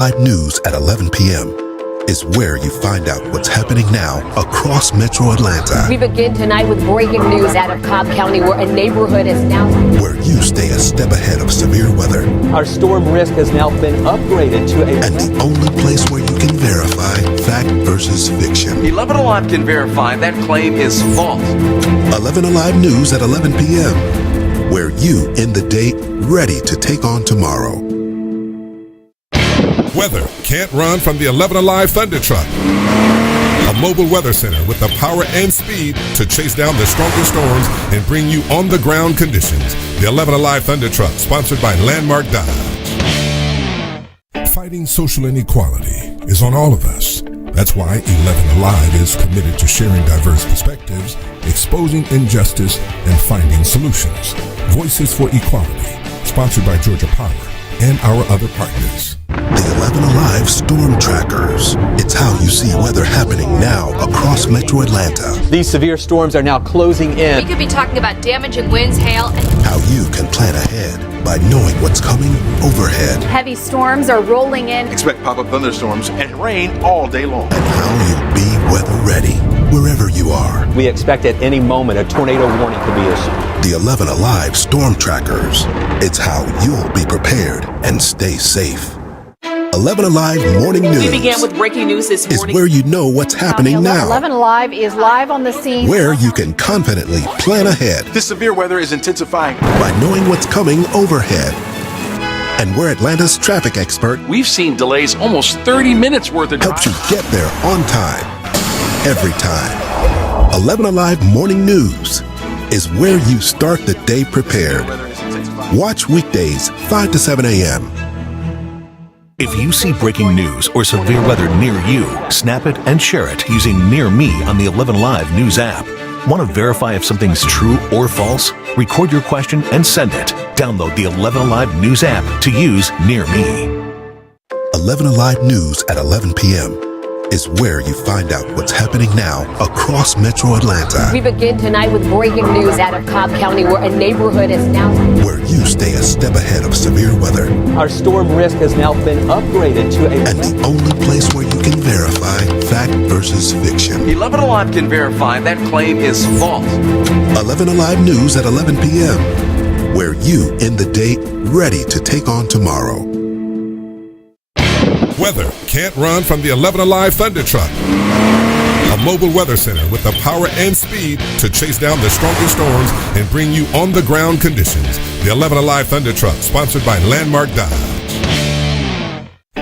Live news at 11 p.m. is where you find out what's happening now across Metro Atlanta. We begin tonight with breaking news out of Cobb County, where a neighborhood is now... where you stay a step ahead of severe weather. Our storm risk has now been upgraded to a... and the only place where you can verify fact versus fiction. 11 Alive can verify that claim is false. 11 Alive News at 11 p.m. where you end the day ready to take on tomorrow. Weather can't run from the 11 Alive Thunder Truck. A mobile weather center with the power and speed to chase down the strongest storms and bring you on-the-ground conditions. The 11 Alive Thunder Truck, sponsored by Landmark Dodge. Fighting social inequality is on all of us. That's why 11 Alive is committed to sharing diverse perspectives, exposing injustice, and finding solutions. Voices for Equality, sponsored by Georgia Power and our other partners. The 11 Alive Storm Trackers. It's how you see weather happening now across Metro Atlanta. These severe storms are now closing in. We could be talking about damaging winds, hail, and... how you can plan ahead by knowing what's coming overhead. heavy storms are rolling in. Expect pop-up thunderstorms and rain all day long. And how you'll be weather ready wherever you are. We expect at any moment a tornado warning could be issued. The 11 Alive Storm Trackers. It's how you'll be prepared and stay safe. 11 Alive Morning News. We began with breaking news this morning. Is where you know what's happening now. 11 Alive is live on the scene. Where you can confidently plan ahead This severe weather is intensifying. by knowing what's coming overhead. And where Atlanta's traffic expert We've seen delays almost 30 minutes worth of helps you get there on time, every time. 11 Alive Morning News is where you start the day prepared. Watch weekdays 5 to 7 a.m. If you see breaking news or severe weather near you, snap it and share it using Near Me on the 11 Live News app. Want to verify if something's true or false? Record your question and send it. Download the 11 Live News app to use Near Me. 11 Alive News at 11 p.m. is where you find out what's happening now across Metro Atlanta. We begin tonight with breaking news out of Cobb County, where a neighborhood is now... where you stay a step ahead of severe weather. Our storm risk has now been upgraded to a... and the only place where you can verify fact versus fiction. 11 Alive can verify that claim is false. 11 Alive News at 11 p.m. where you end the day ready to take on tomorrow. Weather can't run from the 11 Alive Thunder Truck. A mobile weather center with the power and speed to chase down the strongest storms and bring you on-the-ground conditions. The 11 Alive Thunder Truck, sponsored by Landmark Dodge.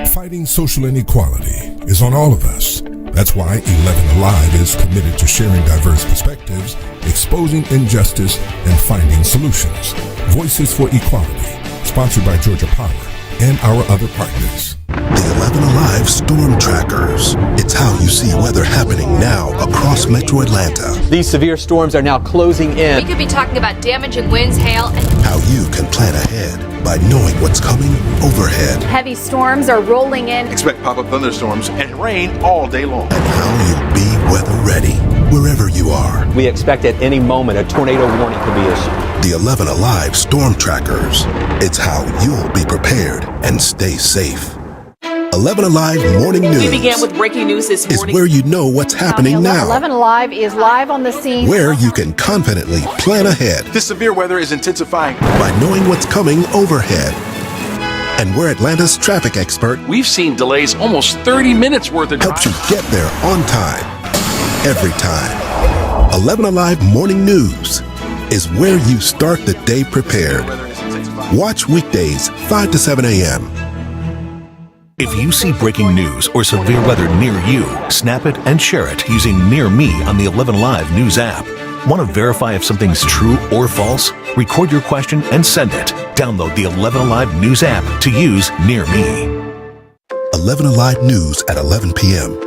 Fighting social inequality is on all of us. That's why 11 Alive is committed to sharing diverse perspectives, exposing injustice, and finding solutions. Voices for Equality, sponsored by Georgia Power and our other partners. The 11 Alive Storm Trackers. It's how you see weather happening now across Metro Atlanta. These severe storms are now closing We in. could be talking about damaging winds, hail, and... how you can plan ahead by knowing what's coming overhead. heavy storms are rolling in. Expect pop-up thunderstorms and rain all day long. And how you'll be weather ready wherever you are. We expect at any moment a tornado warning could be issued. The 11 Alive Storm Trackers. It's how you'll be prepared and stay safe. 11 Alive Morning News We began with breaking news this is morning. where you know what's happening now. 11 Alive is live on the scene. Where you can confidently plan ahead This severe weather is intensifying. by knowing what's coming overhead. And where Atlanta's traffic expert We've seen delays almost 30 minutes worth of helps you get there on time, every time. 11 Alive Morning News is where you start the day prepared. Watch weekdays 5 to 7 a.m. If you see breaking news or severe weather near you, snap it and share it using Near Me on the 11 Live News app. Want to verify if something's true or false? Record your question and send it. Download the 11 Alive News app to use Near Me. 11 Alive News at 11 p.m.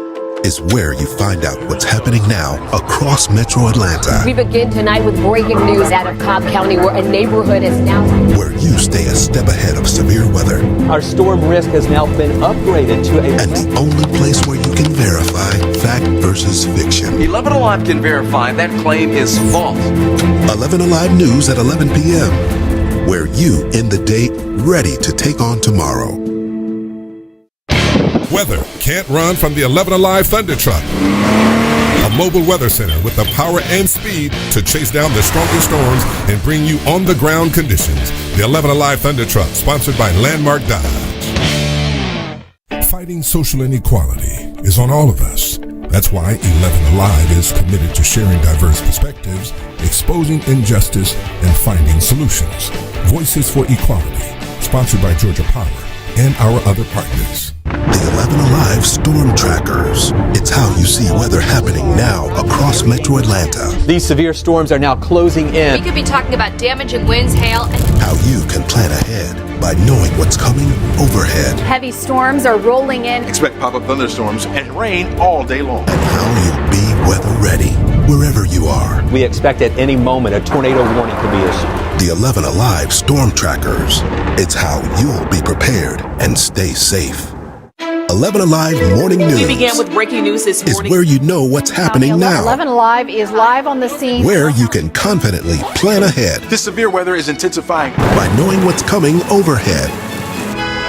is where you find out what's happening now across Metro Atlanta. We begin tonight with breaking news out of Cobb County, where a neighborhood is now... where you stay a step ahead of severe weather. Our storm risk has now been upgraded to a... and the only place where you can verify fact versus fiction. 11 Alive can verify that claim is false. 11 Alive News at 11 p.m. where you end the day ready to take on tomorrow. Weather can't run from the 11 Alive Thunder Truck. A mobile weather center with the power and speed to chase down the strongest storms and bring you on-the-ground conditions. The 11 Alive Thunder Truck, sponsored by Landmark Dodge. Fighting social inequality is on all of us. That's why 11 Alive is committed to sharing diverse perspectives, exposing injustice, and finding solutions. Voices for Equality, sponsored by Georgia Power and our other partners. The 11 Alive Storm Trackers. It's how you see weather happening now across Metro Atlanta. These severe storms are now closing We in. could be talking about damaging winds, hail, and How you can plan ahead by knowing what's coming overhead. heavy storms are rolling in. Expect pop-up thunderstorms and rain all day long. And how you'll be weather ready wherever you are. We expect at any moment a tornado warning could be issued. The 11 Alive Storm Trackers. It's how you'll be prepared and stay safe. 11 Alive Morning News We began with breaking news this is morning. where you know what's happening now. 11 Alive is live on the scene. Where you can confidently plan ahead This severe weather is intensifying. by knowing what's coming overhead.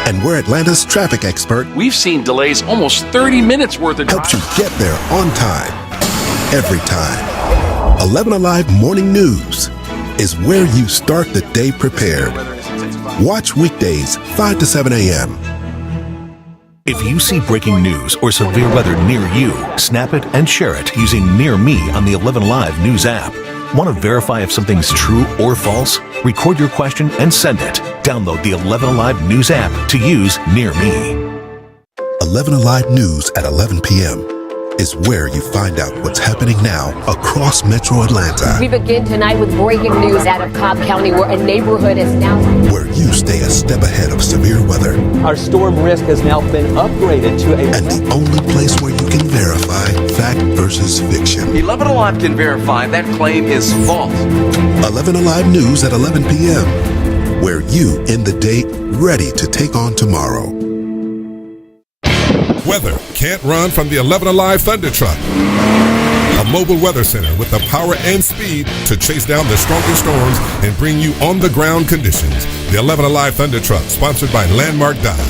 And where Atlanta's traffic expert We've seen delays almost 30 minutes worth of helps you driving. get there on time, every time. 11 Alive Morning News is where you start the day prepared. Weather is intensifying. Watch weekdays 5 to 7 a.m. If you see breaking news or severe weather near you, snap it and share it using Near Me on the 11 Live News app. Want to verify if something's true or false? Record your question and send it. Download the 11 Alive News app to use Near Me. 11 Alive News at 11 p.m. is where you find out what's happening now across Metro Atlanta. We begin tonight with breaking news out of Cobb County, where a neighborhood is now Where you stay a step ahead of severe weather. Our storm risk has now been upgraded to a... And the only place where you can verify fact versus fiction. 11 Alive can verify that claim is false. 11 Alive News at 11 p.m. Where you end the day ready to take on tomorrow. Weather can't run from the 11 Alive Thunder Truck. A mobile weather center with the power and speed to chase down the strongest storms and bring you on-the-ground conditions. The 11 Alive Thunder Truck, sponsored by Landmark Dodge.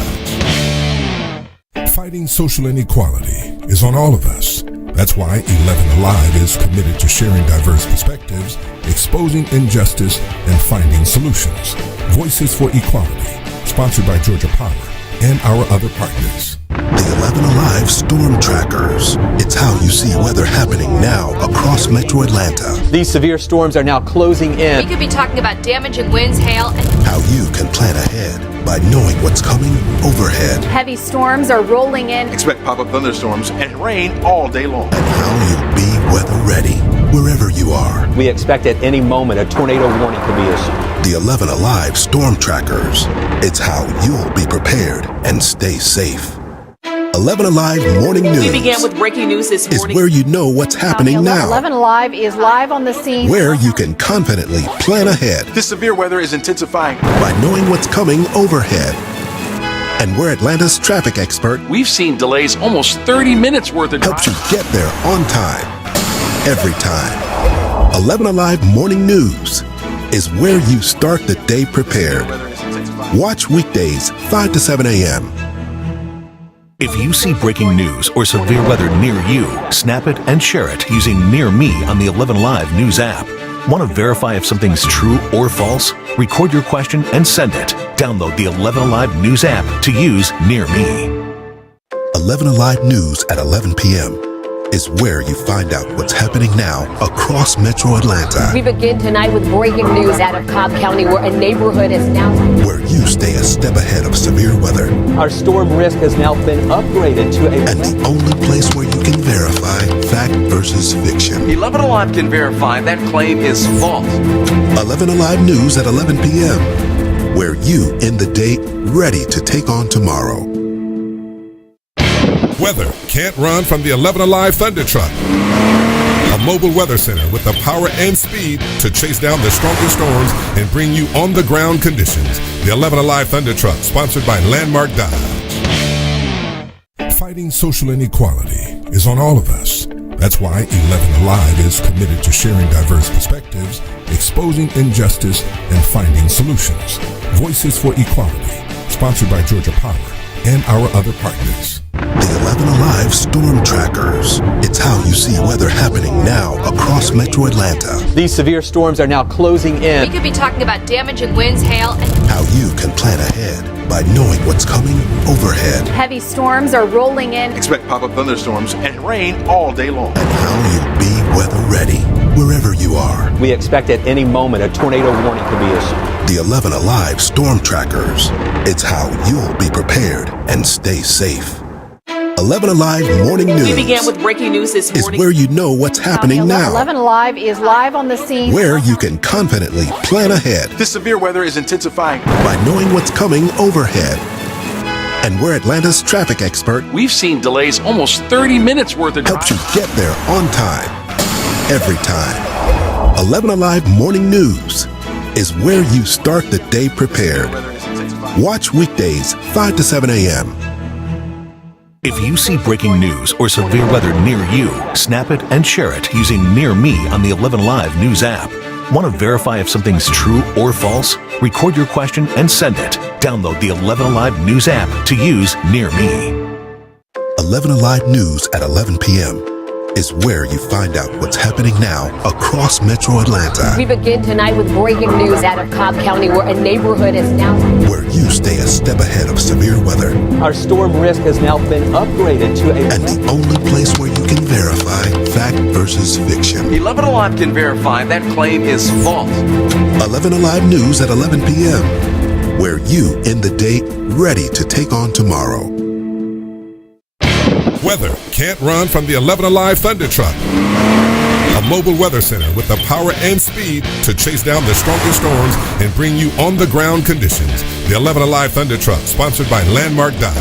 Fighting social inequality is on all of us. That's why 11 Alive is committed to sharing diverse perspectives, exposing injustice, and finding solutions. Voices for Equality, sponsored by Georgia Power and our other partners. The 11 Alive Storm Trackers. It's how you see weather happening now across Metro Atlanta. These severe storms are now closing We in. could be talking about damaging winds, hail, and How you can plan ahead by knowing what's coming overhead. heavy storms are rolling in. Expect pop-up thunderstorms and rain all day long. And how you'll be weather ready wherever you are. We expect at any moment a tornado warning could be issued. The 11 Alive Storm Trackers. It's how you'll be prepared and stay safe. 11 Alive Morning News We began with breaking news this is morning. where you know what's happening now. 11 Alive is live on the scene. Where you can confidently plan ahead This severe weather is intensifying. by knowing what's coming overhead. And where Atlanta's traffic expert We've seen delays almost 30 minutes worth of helps you driving. get there on time, every time. 11 Alive Morning News is where you start the day prepared. Weather is intensifying. Watch weekdays 5 to 7 a.m. If you see breaking news or severe weather near you, snap it and share it using Near Me on the 11 Live News app. Want to verify if something's true or false? Record your question and send it. Download the 11 Alive News app to use Near Me. 11 Alive News at 11 p.m. is where you find out what's happening now across Metro Atlanta. We begin tonight with breaking news out of Cobb County, where a neighborhood is now Where you stay a step ahead of severe weather. Our storm risk has now been upgraded to a... And the only place where you can verify fact versus fiction. 11 Alive can verify that claim is false. 11 Alive News at 11 p.m. Where you end the day ready to take on tomorrow. Weather can't run from the 11 Alive Thunder Truck. A mobile weather center with the power and speed to chase down the strongest storms and bring you on-the-ground conditions. The 11 Alive Thunder Truck, sponsored by Landmark Dodge. Fighting social inequality is on all of us. That's why 11 Alive is committed to sharing diverse perspectives, exposing injustice, and finding solutions. Voices for Equality, sponsored by Georgia Power and our other partners. 11 Alive Storm Trackers. It's how you see weather happening now across Metro Atlanta. These severe storms are now closing We in. could be talking about damaging winds, hail, and How you can plan ahead by knowing what's coming overhead. Heavy storms are rolling in. Expect pop-up thunderstorms and rain all day long. And how you'll be weather ready wherever you are. We expect at any moment a tornado warning could be issued. The 11 Alive Storm Trackers. It's how you'll be prepared and stay safe. 11 Alive Morning News we began with breaking news this is morning. where you know what's happening now. 11 Alive is live on the scene. Where you can confidently plan ahead This severe weather is intensifying. by knowing what's coming overhead. And where Atlanta's traffic expert We've seen delays almost 30 minutes worth of helps you driving. get there on time, every time. 11 Alive Morning News is where you start the day prepared. Weather is intensifying. Watch weekdays 5 to 7 a.m. If you see breaking news or severe weather near you, snap it and share it using Near Me on the 11 Live News app. Want to verify if something's true or false? Record your question and send it. Download the 11 Live News app to use Near Me. 11 Alive News at 11 p.m. is where you find out what's happening now across Metro Atlanta. We begin tonight with breaking news out of Cobb County, where a neighborhood is now. Where you stay a step ahead of severe weather. Our storm risk has now been upgraded to a... And the only place where you can verify fact versus fiction. 11 Alive can verify that claim is false. 11 Alive News at 11 p.m. Where you end the day ready to take on tomorrow. Weather can't run from the 11 Alive Thunder Truck. A mobile weather center with the power and speed to chase down the strongest storms and bring you on-the-ground conditions. The 11 Alive Thunder Truck, sponsored by Landmark Dodge.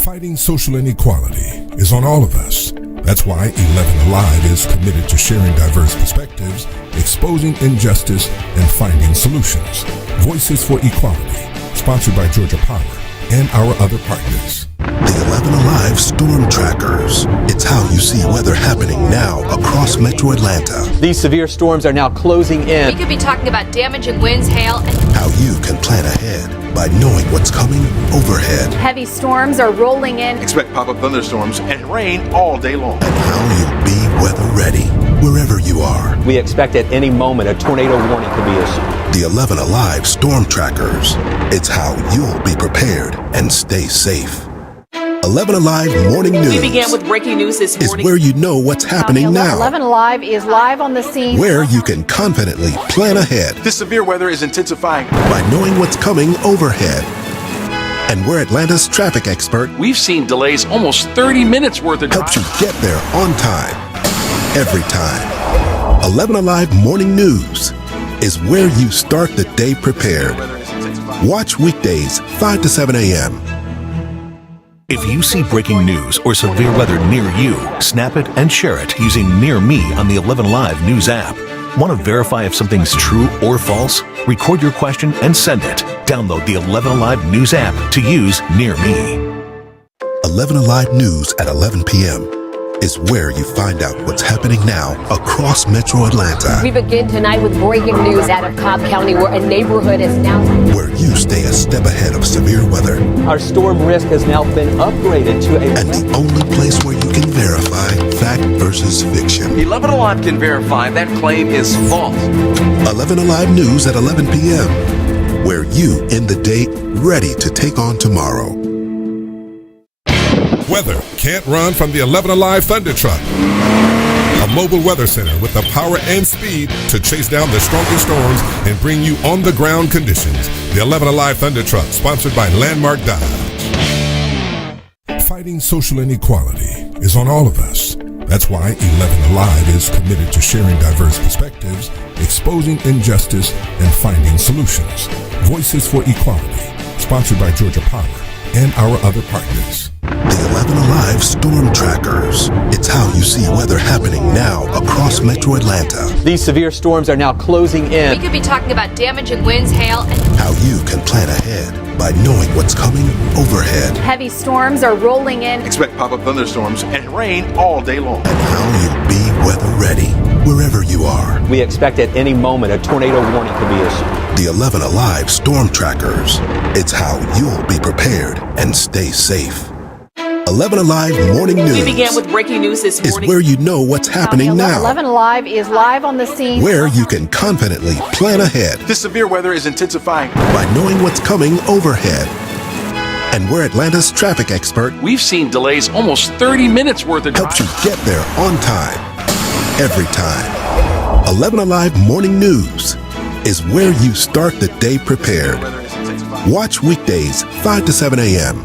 Fighting social inequality is on all of us. That's why 11 Alive is committed to sharing diverse perspectives, exposing injustice, and finding solutions. Voices for Equality, sponsored by Georgia Power and our other partners. The 11 Alive Storm Trackers. It's how you see weather happening now across Metro Atlanta. These severe storms are now closing we in. could be talking about damaging winds, hail, and How you can plan ahead by knowing what's coming overhead. Heavy storms are rolling in. Expect pop-up thunderstorms and rain all day long. And how you'll be weather ready wherever you are. We expect at any moment a tornado warning could be issued. The 11 Alive Storm Trackers. It's how you'll be prepared and stay safe. 11 Alive Morning News we began with breaking news this is morning. where you know what's happening now. 11 Alive is live on the scene. Where you can confidently plan ahead This severe weather is intensifying. by knowing what's coming overhead. And where Atlanta's traffic expert We've seen delays almost 30 minutes worth of helps you driving. get there on time, every time. 11 Alive Morning News is where you start the day prepared. Weather is intensifying. Watch weekdays 5 to 7 a.m. If you see breaking news or severe weather near you, snap it and share it using Near Me on the 11 Live News app. Want to verify if something's true or false? Record your question and send it. Download the 11 Alive News app to use Near Me. 11 Alive News at 11 p.m. is where you find out what's happening now across Metro Atlanta. We begin tonight with breaking news out of Cobb County, where a neighborhood is now. Where you stay a step ahead of severe weather. Our storm risk has now been upgraded to a... And the only place where you can verify fact versus fiction. 11 Alive can verify that claim is false. 11 Alive News at 11 p.m. Where you end the day ready to take on tomorrow. Weather can't run from the 11 Alive Thunder Truck. A mobile weather center with the power and speed to chase down the strongest storms and bring you on-the-ground conditions. The 11 Alive Thunder Truck, sponsored by Landmark Dodge. Fighting social inequality is on all of us. That's why 11 Alive is committed to sharing diverse perspectives, exposing injustice, and finding solutions. Voices for Equality, sponsored by Georgia Power and our other partners. The 11 Alive Storm Trackers. It's how you see weather happening now across Metro Atlanta. These severe storms are now closing we in. could be talking about damaging winds, hail, and How you can plan ahead by knowing what's coming overhead. Heavy storms are rolling in. Expect pop-up thunderstorms and rain all day long. And how you'll be weather ready wherever you are. We expect at any moment a tornado warning could be issued. The 11 Alive Storm Trackers. It's how you'll be prepared and stay safe. 11 Alive Morning News We began with breaking news this is morning. where you know what's happening now, 11 Alive is live on the scene. where you can confidently plan ahead This severe weather is intensifying. by knowing what's coming overhead, and where Atlanta's traffic expert We've seen delays almost 30 minutes worth of helps you driving. get there on time, every time. 11 Alive Morning News is where you start the day prepared. Watch weekdays 5 to 7 a.m.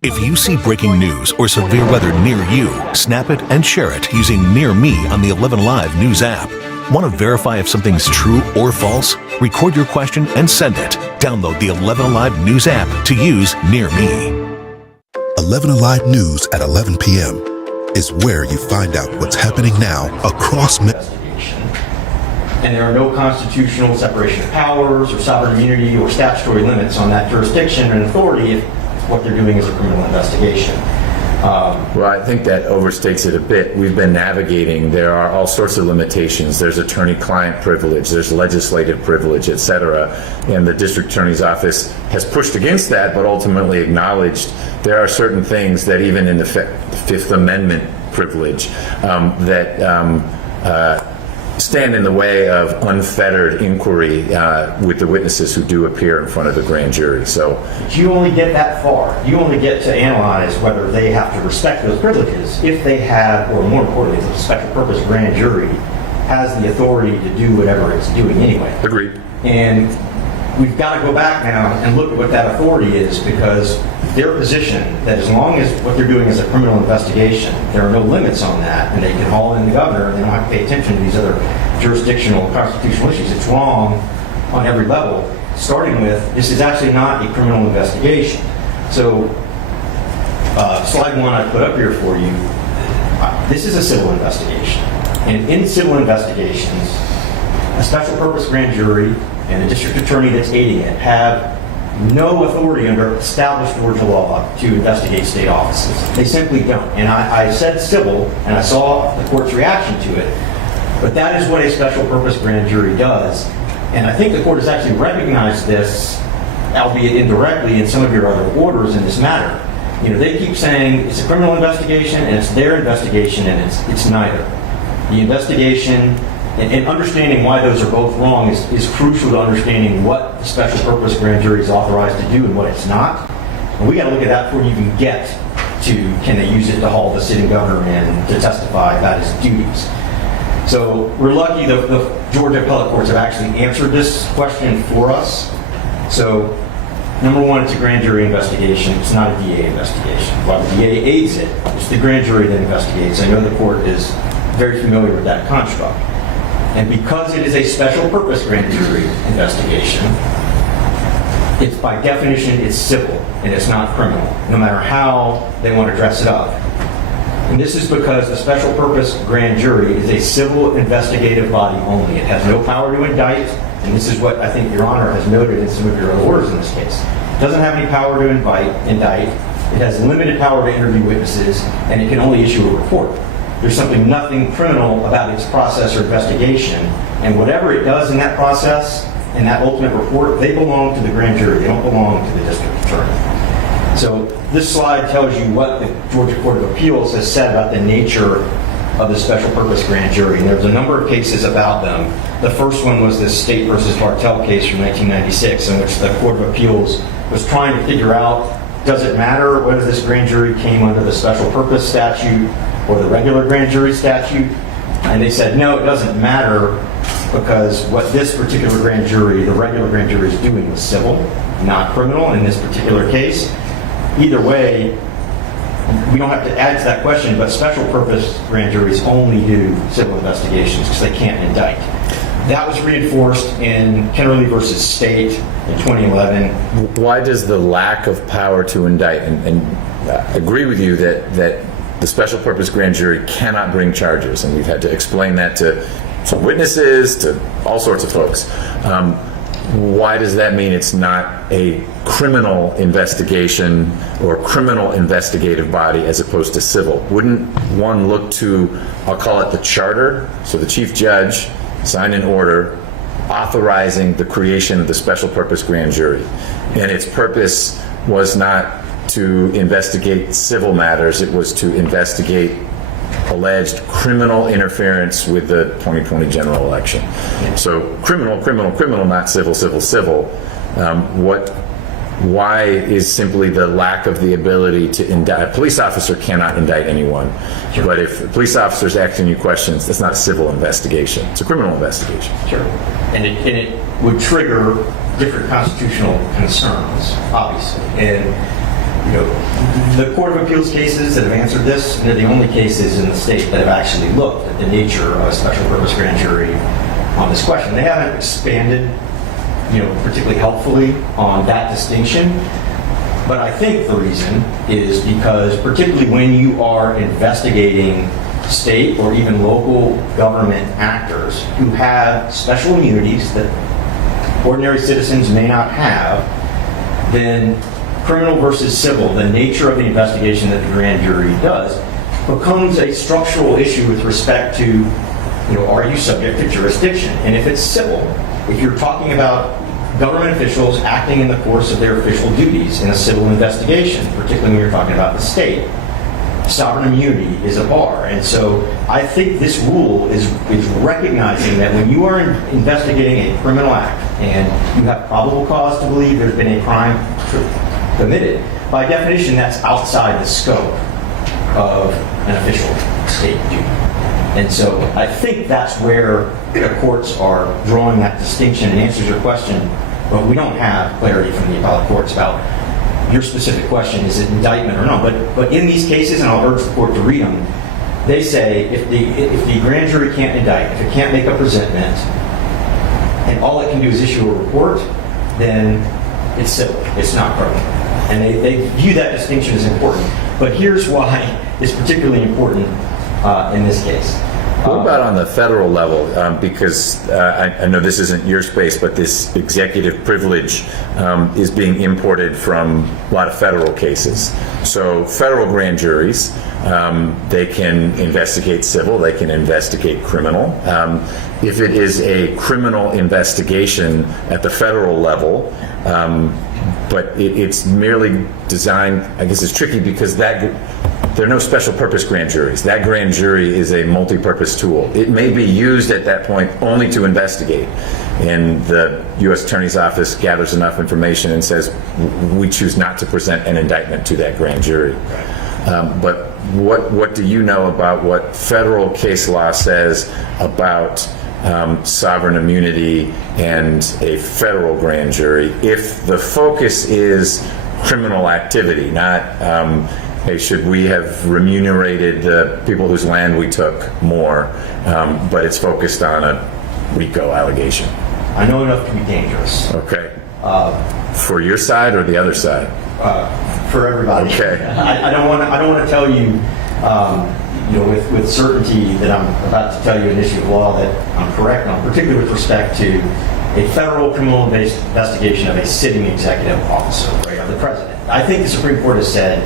If you see breaking news or severe weather near you, snap it and share it using Near Me on the 11 Live News app. Want to verify if something's true or false? Record your question and send it. Download the 11 Alive News app to use Near Me. 11 Alive News at 11 p.m. is where you find out what's happening now across investigation. And there are no constitutional separation of powers or sovereign immunity or statutory limits on that jurisdiction and authority if what they're doing is a criminal investigation. Well, I think that overstates it a bit. We've been navigating. There are all sorts of limitations. There's attorney-client privilege, there's legislative privilege, etc. And the district attorney's office has pushed against that, but ultimately acknowledged there are certain things that even in the Fifth Amendment privilege that stand in the way of unfettered inquiry with the witnesses who do appear in front of the grand jury. So You only get that far. You only get to analyze whether they have to respect those privileges if they have, or more importantly, if the special purpose grand jury has the authority to do whatever it's doing anyway. agreed. And we've got to go back now and look at what that authority is, because their position that as long as what they're doing is a criminal investigation, there are no limits on that, and they can haul in the governor, and they don't have to pay attention to these other jurisdictional constitutional issues. It's wrong on every level, starting with this is actually not a criminal investigation. So slide 1 I put up here for you, this is a civil investigation. And in civil investigations, a special purpose grand jury and a district attorney that's aiding it have no authority under established Georgia law to investigate state offices. They simply don't. And I said civil, and I saw the court's reaction to it, but that is what a special purpose grand jury does. And I think the court has actually recognized this, albeit indirectly, in some of your other orders in this matter. You know, they keep saying it's a criminal investigation and it's their investigation, and it's neither. The investigation and understanding why those are both wrong is crucial to understanding what the special purpose grand jury is authorized to do and what it's not. And we got to look at that before you even get to can they use it to haul the sitting governor in to testify about his duties. So we're lucky the Georgia appellate courts have actually answered this question for us. So number 1, it's a grand jury investigation. It's not a DA investigation. While the DA aids it, it's the grand jury that investigates. I know the court is very familiar with that construct. And because it is a special purpose grand jury investigation, it's by definition, it's civil and it's not criminal, no matter how they want to dress it up. And this is because the special purpose grand jury is a civil investigative body only. It has no power to indict, and this is what I think Your Honor has noted in some of your other orders in this case. It doesn't have any power to indict. It has limited power to interview witnesses, and it can only issue a report. There's simply nothing criminal about its process or investigation, and whatever it does in that process and that ultimate report, they belong to the grand jury. They don't belong to the district attorney. So this slide tells you what the Georgia Court of Appeals has said about the nature of the special purpose grand jury, and there's a number of cases about them. The first one was the State versus Bartell case from 1996, in which the Court of Appeals was trying to figure out, does it matter whether this grand jury came under the special purpose statute or the regular grand jury statute? And they said, no, it doesn't matter, because what this particular grand jury, the regular grand jury, is doing was civil, not criminal in this particular case. Either way, we don't have to add to that question, but special purpose grand juries only do civil investigations because they can't indict. That was reinforced in Kennerly versus State in 2011. Why does the lack of power to indict, and agree with you that the special purpose grand jury cannot bring charges, and we've had to explain that to witnesses, to all sorts of folks. Why does that mean it's not a criminal investigation or criminal investigative body as opposed to civil? Wouldn't one look to, I'll call it the charter, so the chief judge signed an order authorizing the creation of the special purpose grand jury, and its purpose was not to investigate civil matters. It was to investigate alleged criminal interference with the 2020 general election. So criminal, not civil. Why is simply the lack of the ability to indict? A police officer cannot indict anyone. Sure. But if a police officer is asking you questions, that's not a civil investigation. It's a criminal investigation. Sure. And it would trigger different constitutional concerns, obviously. And the Court of Appeals cases that have answered this, they're the only cases in the state that have actually looked at the nature of a special purpose grand jury on this question. They haven't expanded, particularly helpfully on that distinction. But I think the reason is because particularly when you are investigating state or even local government actors who have special immunities that ordinary citizens may not have, then criminal versus civil, the nature of the investigation that the grand jury does, becomes a structural issue with respect to, are you subject to jurisdiction? And if it's civil, if you're talking about government officials acting in the course of their official duties in a civil investigation, particularly when you're talking about the state, sovereign immunity is a bar. And so I think this rule is recognizing that when you are investigating a criminal act and you have probable cause to believe there's been a crime committed, by definition that's outside the scope of an official state duty. And so I think that's where the courts are drawing that distinction. And answers your question, but we don't have clarity from the appellate courts about your specific question, is it indictment or not? But in these cases, and I'll urge the court to read them, they say if the grand jury can't indict, if it can't make a presentment, and all it can do is issue a report, then it's civil, it's not criminal. And they view that distinction as important. But here's why it's particularly important in this case. What about on the federal level? Because I know this isn't your space, but this executive privilege is being imported from a lot of federal cases. So federal grand juries, they can investigate civil, they can investigate criminal. If it is a criminal investigation at the federal level, but it's merely designed, I guess it's tricky because there are no special purpose grand juries. That grand jury is a multi-purpose tool. It may be used at that point only to investigate. And the U.S. Attorney's Office gathers enough information and says, we choose not to present an indictment to that grand jury. But what do you know about what federal case law says about sovereign immunity and a federal grand jury if the focus is criminal activity, not hey, should we have remunerated the people whose land we took more, but it's focused on a RICO allegation? I know enough to be dangerous. Okay. For your side or the other side? For everybody. Okay. I don't want to tell you, with certainty that I'm about to tell you an issue of law that I'm correct on, particularly with respect to a federal criminal investigation of a sitting executive officer, right, of the president. I think the Supreme Court has said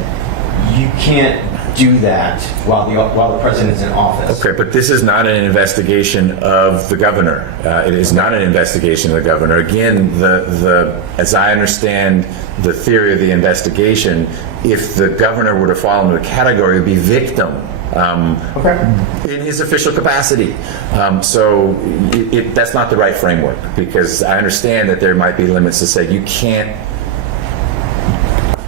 you can't do that while the president's in office. Okay, but this is not an investigation of the governor. It is not an investigation of the governor. Again, as I understand the theory of the investigation, if the governor were to fall into a category, it would be victim in his official capacity. So that's not the right framework, because I understand that there might be limits to say you can't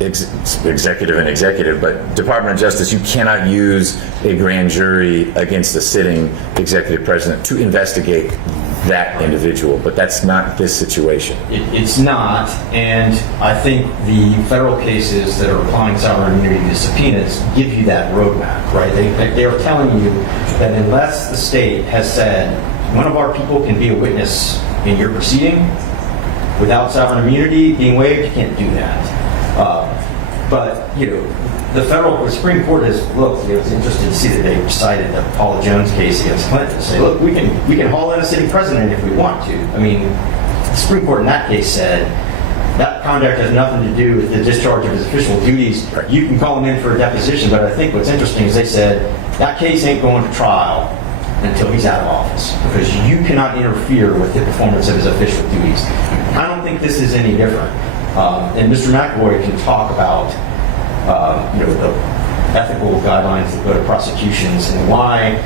executive, but Department of Justice, you cannot use a grand jury against a sitting executive president to investigate that individual, but that's not this situation. It's not, and I think the federal cases that are applying sovereign immunity to subpoenas give you that roadmap, right? They are telling you that unless the state has said one of our people can be a witness in your proceeding without sovereign immunity being waived, you can't do that. But the Supreme Court has looked. It's interesting to see that they cited the Paula Jones case against Clinton to say, look, we can haul in a sitting president if we want to. I mean, the Supreme Court in that case said that conduct has nothing to do with the discharge of his official duties. You can call him in for a deposition, but I think what's interesting is they said that case ain't going to trial until he's out of office, because you cannot interfere with the performance of his official duties. I don't think this is any different. And Mr. McAvoy can talk about the ethical guidelines that go to prosecutions and why,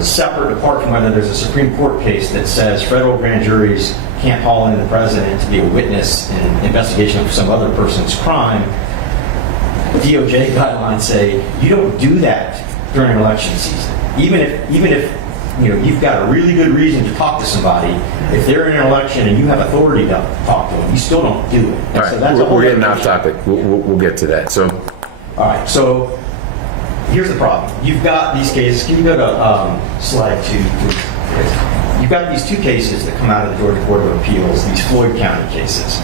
separate apart from whether there's a Supreme Court case that says federal grand juries can't haul in the president to be a witness in an investigation of some other person's crime. DOJ guidelines say you don't do that during an election season. Even if you've got a really good reason to talk to somebody, if they're in an election and you have authority to talk to them, you still don't do it. All right, so that's we're getting off topic. We'll get to that. So, all right. So here's the problem. You've got these cases. Can you go to slide 2, please? You've got these 2 cases that come out of the Georgia Court of Appeals, these Floyd County cases.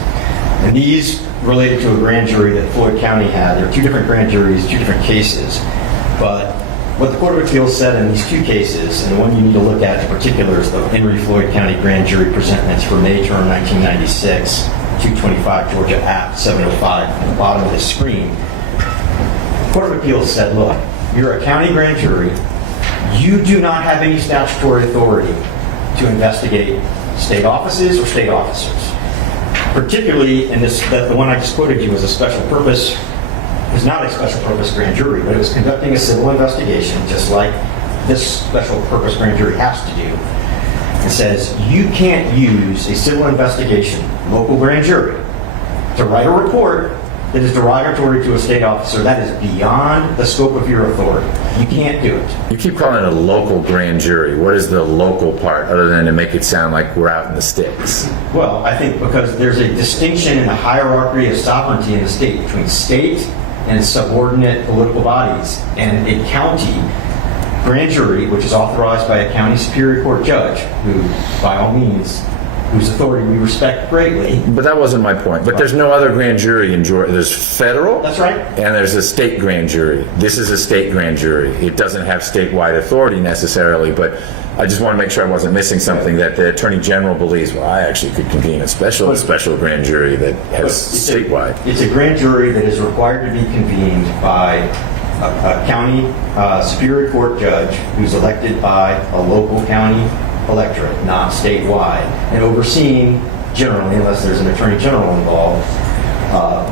And these related to a grand jury that Floyd County had. There are 2 different grand juries, 2 different cases. But what the Court of Appeals said in these 2 cases, and the one you need to look at in particular is the Henry Floyd County grand jury presentments for May term 1996, 225 Georgia Act 705 at the bottom of the screen. The Court of Appeals said, look, you're a county grand jury. You do not have any statutory authority to investigate state offices or state officers. Particularly in this, the one I just quoted you was a special purpose. It was not a special purpose grand jury, but it was conducting a civil investigation, just like this special purpose grand jury has to do. It says you can't use a civil investigation, local grand jury, to write a report that is derogatory to a state officer. That is beyond the scope of your authority. You can't do it. you keep calling it a local grand jury. What is the local part, other than to make it sound like we're out in the sticks? Well, I think because there's a distinction in the hierarchy of sovereignty in the state between state and subordinate political bodies. And a county grand jury, which is authorized by a county superior court judge, who, by all means, whose authority we respect greatly. But that wasn't my point. But there's no other grand jury in Georgia. There's federal. That's right. And there's a state grand jury. This is a state grand jury. It doesn't have statewide authority necessarily, but I just want to make sure I wasn't missing something that the Attorney General believes, well, I actually could convene a special grand jury that has statewide. It's a grand jury that is required to be convened by a county superior court judge who's elected by a local county electorate, not statewide, and overseen generally, unless there's an Attorney General involved,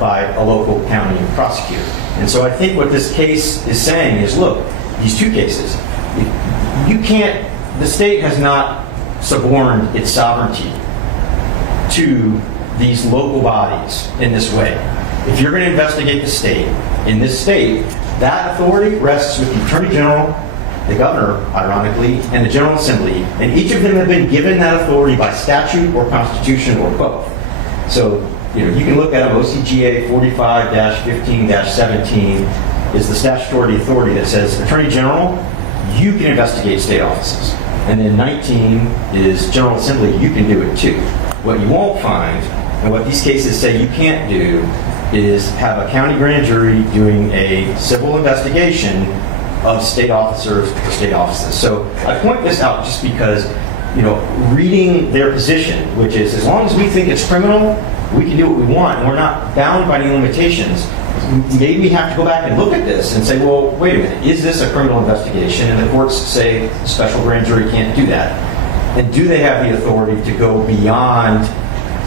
by a local county prosecutor. And so I think what this case is saying is, look, these 2 cases, you can't, the state has not suborned its sovereignty to these local bodies in this way. If you're going to investigate the state, in this state, that authority rests with the Attorney General, the governor, ironically, and the General Assembly, and each of them have been given that authority by statute or constitution or both. So, you can look at them. OCGA 45-15-17 is the statutory authority that says, Attorney General, you can investigate state offices. And then 19 is General Assembly, you can do it too. What you won't find, and what these cases say you can't do, is have a county grand jury doing a civil investigation of state officers or state offices. So I point this out just because, reading their position, which is as long as we think it's criminal, we can do what we want, and we're not bound by any limitations. Maybe we have to go back and look at this and say, well, wait a minute, is this a criminal investigation? And the courts say the special grand jury can't do that. And do they have the authority to go beyond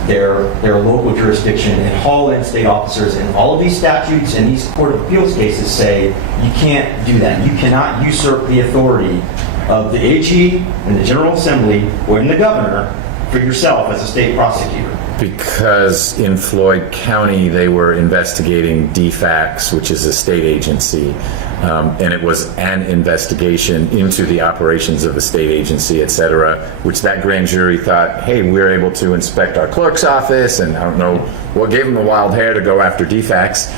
their local jurisdiction and haul in state officers? And all of these statutes and these Court of Appeals cases say you can't do that. You cannot usurp the authority of the AG and the General Assembly or in the governor for yourself as a state prosecutor. Because in Floyd County, they were investigating DFACS, which is a state agency, and it was an investigation into the operations of the state agency, et cetera, which that grand jury thought, hey, we're able to inspect our clerk's office, and I don't know what gave them the wild hair to go after DFACS.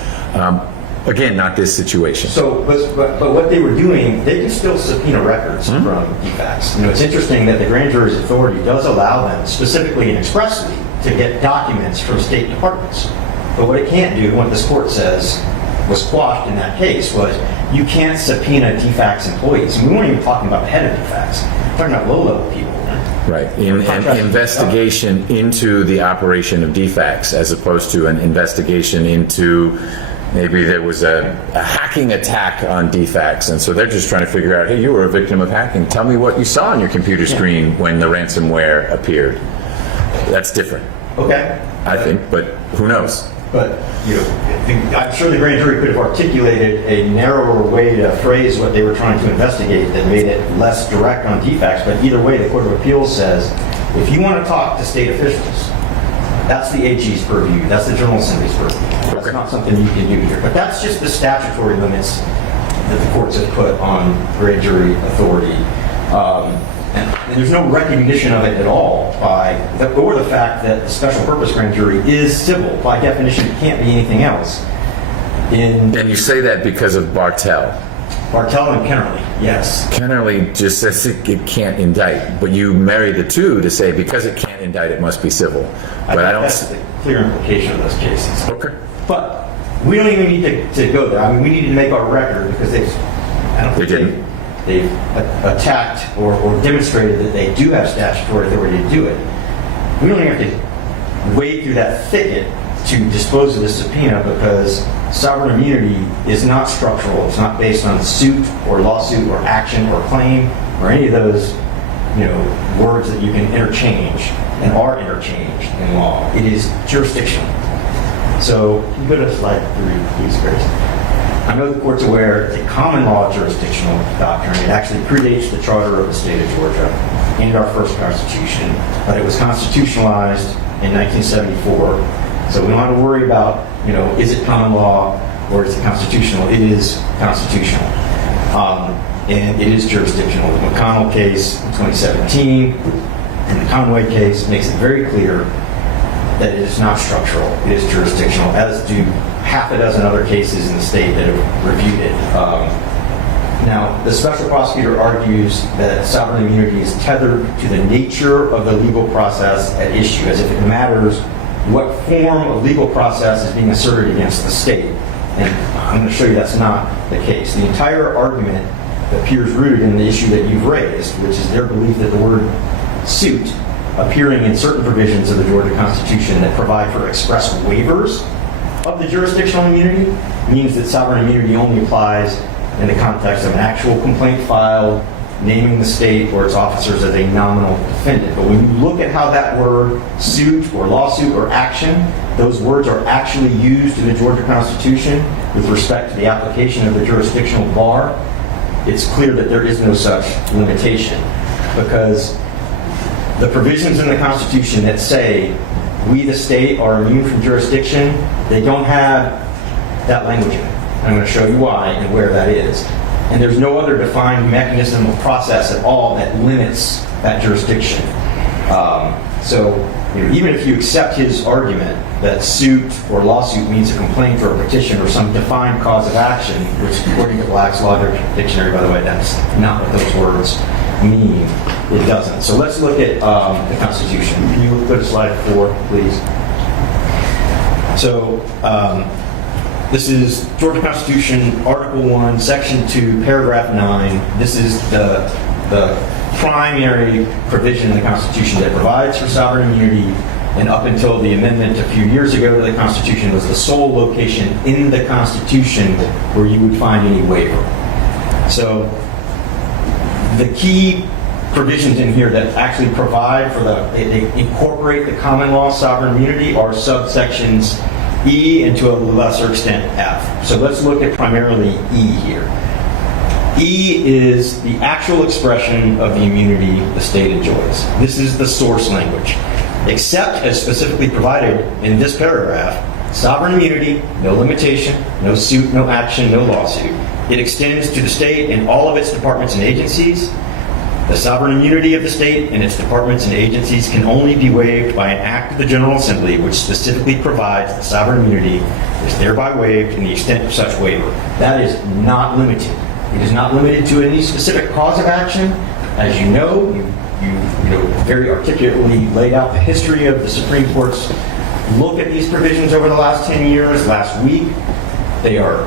Again, not this situation. So, but what they were doing, they can still subpoena records from DFACS. It's interesting that the grand jury's authority does allow them, specifically and expressly, to get documents from state departments. But what it can't do, what this court says was quashed in that case, was you can't subpoena DFACS employees. And we weren't even talking about the head of DFACS. We're talking about low-level people. Right. An investigation into the operation of DFACS as opposed to an investigation into maybe there was a hacking attack on DFACS, and so they're just trying to figure out, hey, you were a victim of hacking. Tell me what you saw on your computer screen when the ransomware appeared. That's different. Okay. I think, but who knows? But I'm sure the grand jury could have articulated a narrower way to phrase what they were trying to investigate that made it less direct on defects. But either way, the Court of Appeals says, if you want to talk to state officials, that's the AG's purview. That's the General Assembly's purview. That's not something you can do here. But that's just the statutory limits that the courts have put on grand jury authority. And there's no recognition of it at all or the fact that the special purpose grand jury is civil. By definition, it can't be anything else. And you say that because of Bartell. Bartell and Kennerly, yes. Kennerly just says it can't indict, but you marry the two to say because it can't indict, it must be civil. But I don't. That's the clear implication of those cases. Okay. But we don't even need to go there. I mean, we need to make our record because they've attacked or demonstrated that they do have statutory authority to do it. We don't even have to wade through that thicket to dispose of the subpoena because sovereign immunity is not structural. It's not based on suit or lawsuit or action or claim or any of those words that you can interchange and are interchanged in law. It is jurisdictional. So can you go to slide 3, please, Grace? I know the court's aware it's a common law jurisdictional doctrine. It actually predates the charter of the state of Georgia and our first constitution, but it was constitutionalized in 1974. So we don't have to worry about, is it common law or is it constitutional? It is constitutional. And it is jurisdictional. The McConnell case in 2017 and the Conway case makes it very clear that it is not structural. It is jurisdictional, as do half a dozen other cases in the state that have reviewed it. Now, the special prosecutor argues that sovereign immunity is tethered to the nature of the legal process at issue, as if it matters what form of legal process is being asserted against the state. And I'm going to show you that's not the case. The entire argument appears rooted in the issue that you've raised, which is their belief that the word suit appearing in certain provisions of the Georgia Constitution that provide for express waivers of the jurisdictional immunity means that sovereign immunity only applies in the context of an actual complaint filed naming the state or its officers as a nominal defendant. But when you look at how that word suit or lawsuit or action, those words are actually used in the Georgia Constitution with respect to the application of the jurisdictional bar, it's clear that there is no such limitation, because the provisions in the Constitution that say we, the state, are immune from jurisdiction, they don't have that language in it. I'm going to show you why and where that is. And there's no other defined mechanism or process at all that limits that jurisdiction. So even if you accept his argument that suit or lawsuit means a complaint or a petition or some defined cause of action, which according to Black's Law Dictionary, by the way, that's not what those words mean. It doesn't. So let's look at the Constitution. Can you go to slide 4, please? So this is Georgia Constitution, Article 1, Section 2, Paragraph 9. This is the primary provision in the Constitution that provides for sovereign immunity, and up until the amendment a few years ago to the Constitution was the sole location in the Constitution where you would find any waiver. So the key provisions in here that actually provide for they incorporate the common law sovereign immunity are subsections E and to a lesser extent F. So let's look at primarily E here. E is the actual expression of the immunity the state enjoys. This is the source language. Except as specifically provided in this paragraph, sovereign immunity, no limitation, no suit, no action, no lawsuit. It extends to the state and all of its departments and agencies. The sovereign immunity of the state and its departments and agencies can only be waived by an act of the General Assembly which specifically provides that sovereign immunity is thereby waived in the extent of such waiver. That is not limited. It is not limited to any specific cause of action. As you know, you very articulately laid out the history of the Supreme Court's look at these provisions over the last 10 years. Last week, they are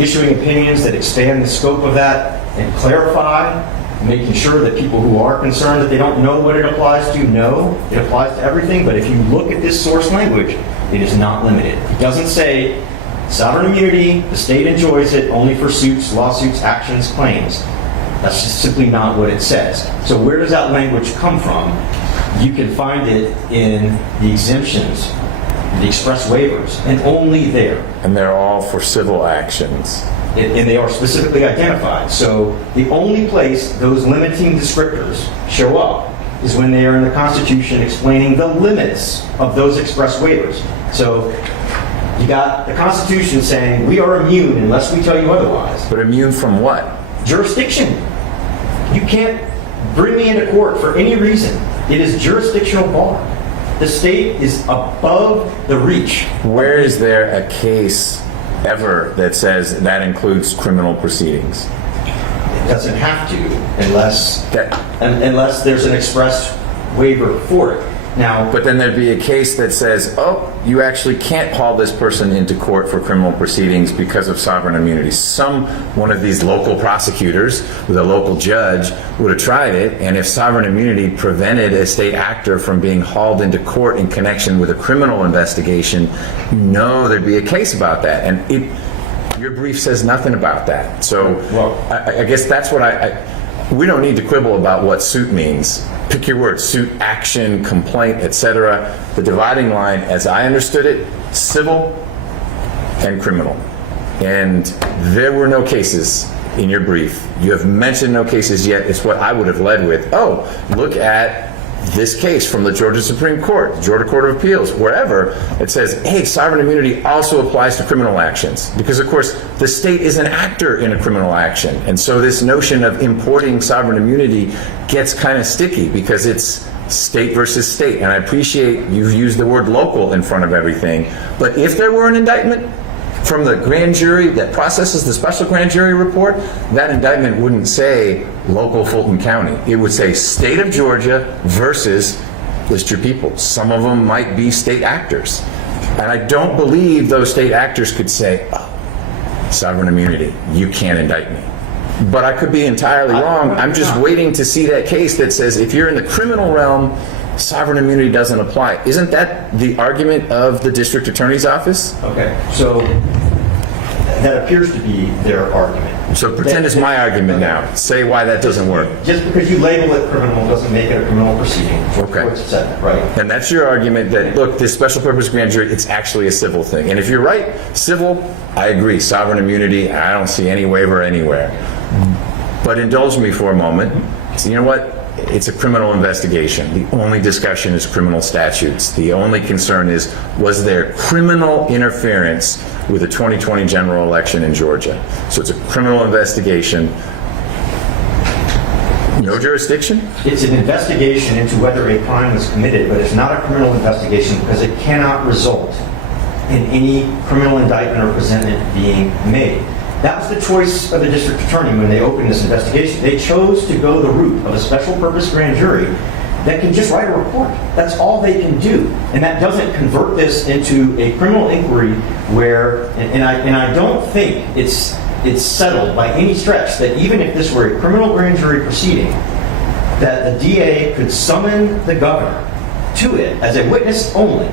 issuing opinions that expand the scope of that and clarify, making sure that people who are concerned that they don't know what it applies to know it applies to everything. But if you look at this source language, it is not limited. It doesn't say sovereign immunity, the state enjoys it only for suits, lawsuits, actions, claims. That's just simply not what it says. So where does that language come from? You can find it in the exemptions the express waivers, and only there. And they're all for civil actions. And they are specifically identified. So the only place those limiting descriptors show up is when they are in the Constitution explaining the limits of those express waivers. So you got the Constitution saying we are immune unless we tell you otherwise. But immune from what? Jurisdiction. You can't bring me into court for any reason. It is jurisdictional bar. The state is above the reach. Where is there a case ever that says that includes criminal proceedings? It doesn't have to unless there's an express waiver for it. Now, but then there'd be a case that says, oh, you actually can't haul this person into court for criminal proceedings because of sovereign immunity. One of these local prosecutors with a local judge would have tried it, and if sovereign immunity prevented a state actor from being hauled into court in connection with a criminal investigation, there'd be a case about that. And your brief says nothing about that. So I guess that's what we don't need to quibble about what suit means. Pick your word: suit, action, complaint, etc. The dividing line, as I understood it, civil and criminal. And there were no cases in your brief. You have mentioned no cases yet. It's what I would have led with. Oh, look at this case from the Georgia Supreme Court, Georgia Court of Appeals, wherever. It says, hey, sovereign immunity also applies to criminal actions. Because, of course, the state is an actor in a criminal action. And so this notion of importing sovereign immunity gets kind of sticky because it's state versus state. And I appreciate you've used the word local in front of everything. But if there were an indictment from the grand jury that processes the special grand jury report, that indictment wouldn't say local Fulton County. It would say state of Georgia versus list your people. Some of them might be state actors. And I don't believe those state actors could say, oh, sovereign immunity, you can't indict me. But I could be entirely wrong. I'm just waiting to see that case that says if you're in the criminal realm, sovereign immunity doesn't apply. Isn't that the argument of the district attorney's office? Okay, so that appears to be their argument. So pretend it's my argument now. Say why that doesn't work. Just because you label it criminal doesn't make it a criminal proceeding. Okay. Courts said that, right? And that's your argument that, look, this special purpose grand jury, it's actually a civil thing. And if you're right, civil, I agree. Sovereign immunity, I don't see any waiver anywhere. But indulge me for a moment. So you know what? It's a criminal investigation. The only discussion is criminal statutes. The only concern is, was there criminal interference with the 2020 general election in Georgia? So it's a criminal investigation. No jurisdiction? It's an investigation into whether a crime was committed, but it's not a criminal investigation because it cannot result in any criminal indictment or presentment being made. That was the choice of the district attorney when they opened this investigation. They chose to go the route of a special purpose grand jury that can just write a report. That's all they can do. And that doesn't convert this into a criminal inquiry where, and I don't think it's settled by any stretch that even if this were a criminal grand jury proceeding, that the DA could summon the governor to it as a witness only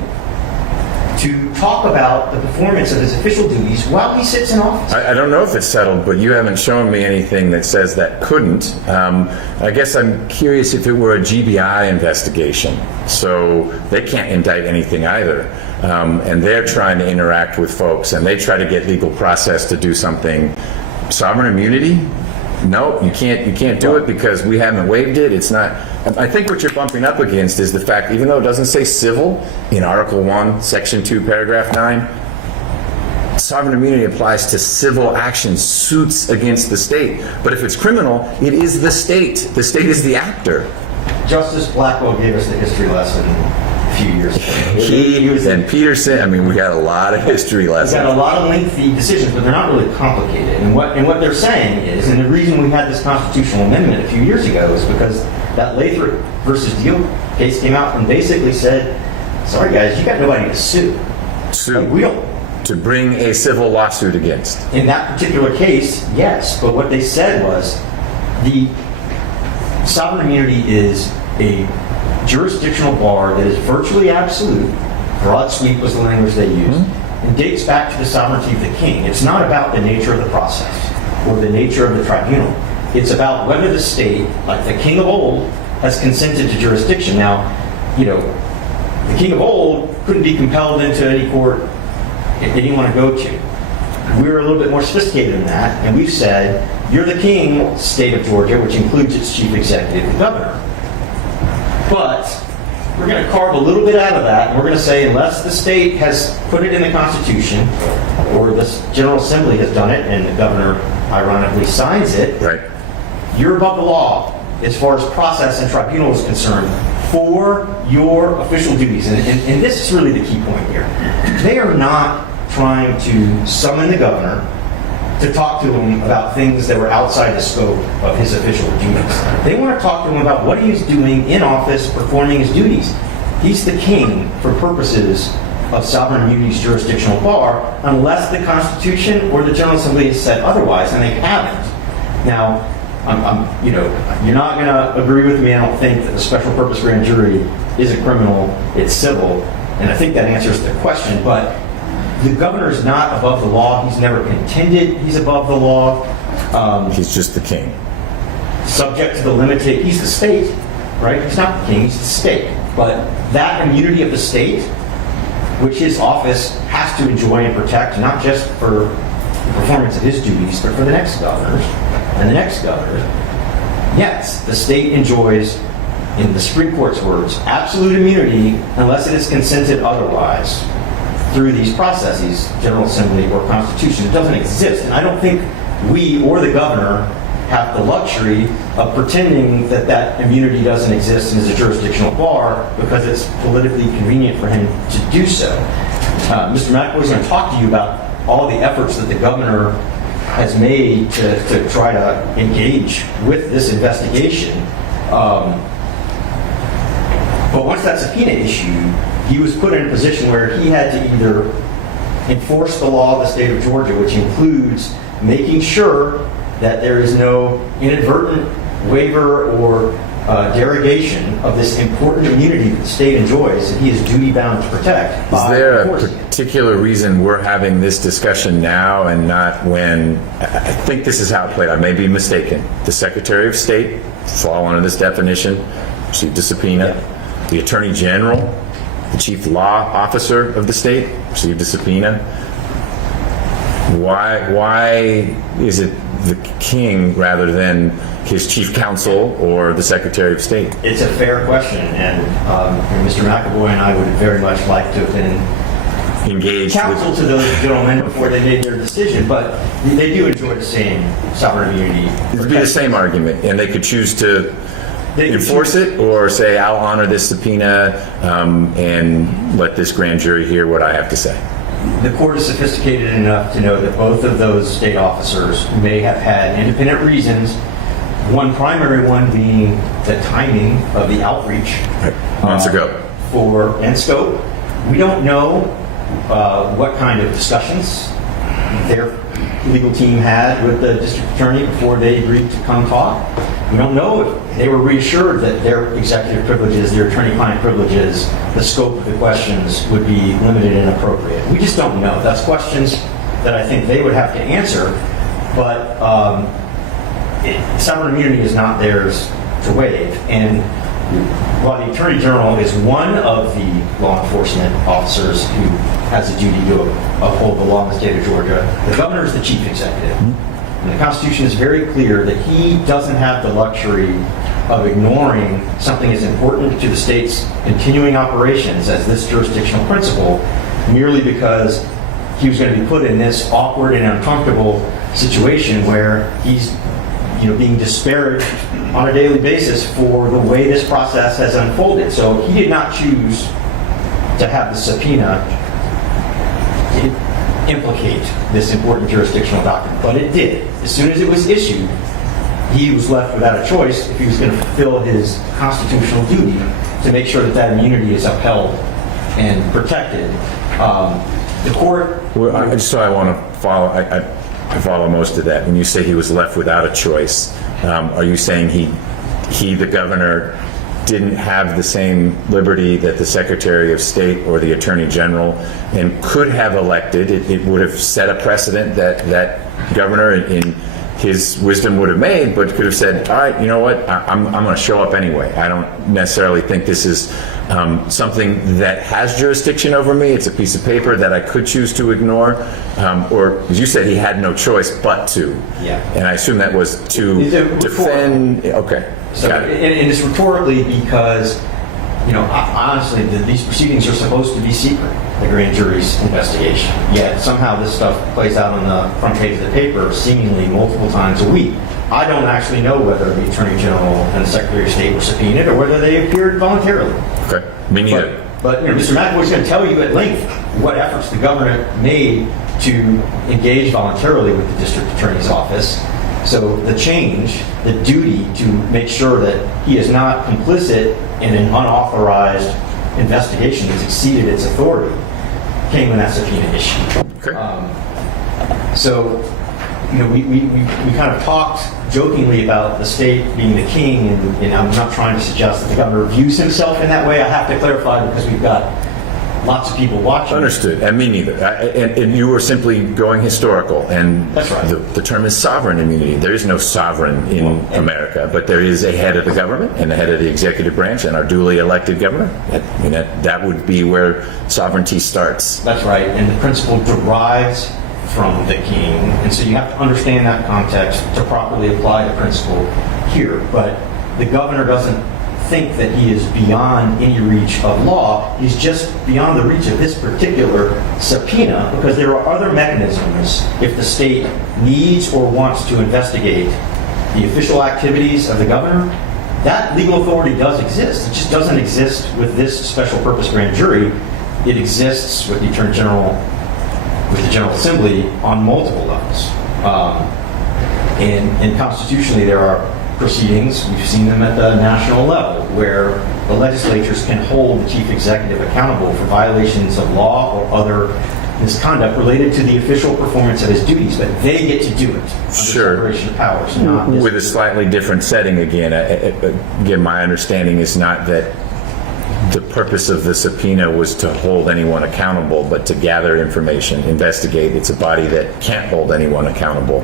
to talk about the performance of his official duties while he sits in office. I don't know if it's settled, but you haven't shown me anything that says that couldn't. I guess I'm curious if it were a GBI investigation. So they can't indict anything either. And they're trying to interact with folks, and they try to get legal process to do something. Sovereign immunity? No, you can't do it because we haven't waived it. It's not. I think what you're bumping up against is the fact, even though it doesn't say civil in Article 1, Section 2, Paragraph 9, sovereign immunity applies to civil actions, suits against the state. But if it's criminal, it is the state. The state is the actor. Justice Blackwell gave us the history lesson a few years ago. He and Peterson, I mean, we got a lot of history lessons. We got a lot of lengthy decisions, but they're not really complicated. And what they're saying is, and the reason we had this constitutional amendment a few years ago is because that Lathrop versus Deal case came out and basically said, sorry guys, you got nobody to sue. Like, we don't. To bring a civil lawsuit against. In that particular case, yes. But what they said was the sovereign immunity is a jurisdictional bar that is virtually absolute. Broad sweep was the language they used. And dates back to the sovereignty of the king. It's not about the nature of the process or the nature of the tribunal. It's about whether the state, like the king of old, has consented to jurisdiction. Now, The king of old couldn't be compelled into any court if they didn't want to go to. We're a little bit more sophisticated than that, and we've said, you're the king, state of Georgia, which includes its chief executive, the governor. But we're going to carve a little bit out of that, and we're going to say, unless the state has put it in the Constitution, or the General Assembly has done it, and the governor, ironically, signs it, Right. you're above the law as far as process and tribunal is concerned for your official duties. And this is really the key point here. They are not trying to summon the governor to talk to him about things that were outside the scope of his official duties. They want to talk to him about what he's doing in office, performing his duties. He's the king for purposes of sovereign immunity's jurisdictional bar, unless the Constitution or the General Assembly has said otherwise, and they haven't. Now, you're not going to agree with me. I don't think that the special purpose grand jury is a criminal. It's civil, and I think that answers the question. But the governor is not above the law. He's never contended he's above the law. He's just the king. Subject to the limited. He's the state, right? He's not the king. He's the state. But that immunity of the state, which his office has to enjoy and protect, not just for the performance of his duties, but for the next governors and the next governors. Yes, the state enjoys, in the Supreme Court's words, absolute immunity unless it is consented otherwise through these processes, General Assembly or Constitution. It doesn't exist. And I don't think we or the governor have the luxury of pretending that that immunity doesn't exist and is a jurisdictional bar because it's politically convenient for him to do so. Mr. McAvoy is going to talk to you about all the efforts that the governor has made to try to engage with this investigation. But once that subpoena issued, he was put in a position where he had to either enforce the law of the state of Georgia, which includes making sure that there is no inadvertent waiver or derogation of this important immunity that the state enjoys and he is duty-bound to protect. Is there a particular reason we're having this discussion now and not when, I think this is how it played out, I may be mistaken, the Secretary of State fall under this definition, received a subpoena, Yeah. The Attorney General, the Chief Law Officer of the state, received a subpoena. Why is it the king rather than his chief counsel or the Secretary of State? It's a fair question, and Mr. McAvoy and I would very much like to have been engaged counsel to those gentlemen before they made their decision, but they do enjoy the same sovereign immunity. It would be the same argument, and they could choose to enforce it or say, I'll honor this subpoena and let this grand jury hear what I have to say. The court is sophisticated enough to know that both of those state officers may have had independent reasons, one primary one being the timing of the outreach. Months ago. And scope. We don't know what kind of discussions their legal team had with the district attorney before they agreed to come talk. We don't know if they were reassured that their executive privileges, their attorney-client privileges, the scope of the questions would be limited and appropriate. We just don't know. That's questions that I think they would have to answer, but sovereign immunity is not theirs to waive. And while the Attorney General is one of the law enforcement officers who has a duty to uphold the law in the state of Georgia, the governor is the chief executive. And the Constitution is very clear that he doesn't have the luxury of ignoring something as important to the state's continuing operations as this jurisdictional principle merely because he was going to be put in this awkward and uncomfortable situation where he's being disparaged on a daily basis for the way this process has unfolded. So he did not choose to have the subpoena implicate this important jurisdictional doctrine, but it did. As soon as it was issued, he was left without a choice if he was going to fulfill his constitutional duty to make sure that that immunity is upheld and protected. The court... Well, I want to follow... I follow most of that. When you say he was left without a choice, are you saying he, the governor, didn't have the same liberty that the Secretary of State or the Attorney General and could have elected? It would have set a precedent that governor in his wisdom would have made, but could have said, all right, you know what, I'm going to show up anyway. I don't necessarily think this is something that has jurisdiction over me. It's a piece of paper that I could choose to ignore. Or, as you said, he had no choice but to. Yeah. And I assume that was to defend. Okay. So, got it. and it's rhetorically because, honestly, these proceedings are supposed to be secret, the grand jury's investigation. Yet somehow this stuff plays out on the front page of the paper seemingly multiple times a week. I don't actually know whether the Attorney General and the Secretary of State were subpoenaed or whether they appeared voluntarily. Okay. Me neither. But Mr. McAvoy's going to tell you at length what efforts the government made to engage voluntarily with the district attorney's office. So the change, the duty to make sure that he is not complicit in an unauthorized investigation that's exceeded its authority, came when that subpoena issued. Okay. We kind of talked jokingly about the state being the king, and I'm not trying to suggest that the governor views himself in that way. I have to clarify because we've got lots of people watching. Understood. And me neither. And you were simply going historical. And that's right. The term is sovereign immunity. There is no sovereign in America, but there is a head of the government and a head of the executive branch and our duly elected governor. That would be where sovereignty starts. That's right. And the principle derives from the king. And so you have to understand that context to properly apply the principle here. But the governor doesn't think that he is beyond any reach of law. He's just beyond the reach of this particular subpoena because there are other mechanisms if the state needs or wants to investigate the official activities of the governor. That legal authority does exist. It just doesn't exist with this special purpose grand jury. It exists with the Attorney General, with the General Assembly on multiple levels. And constitutionally there are proceedings, we've seen them at the national level, where the legislatures can hold the chief executive accountable for violations of law or other misconduct related to the official performance of his duties, but they get to do it under separation of powers. Not with a slightly different setting again. Again, my understanding is not that the purpose of the subpoena was to hold anyone accountable, but to gather information, investigate. It's a body that can't hold anyone accountable.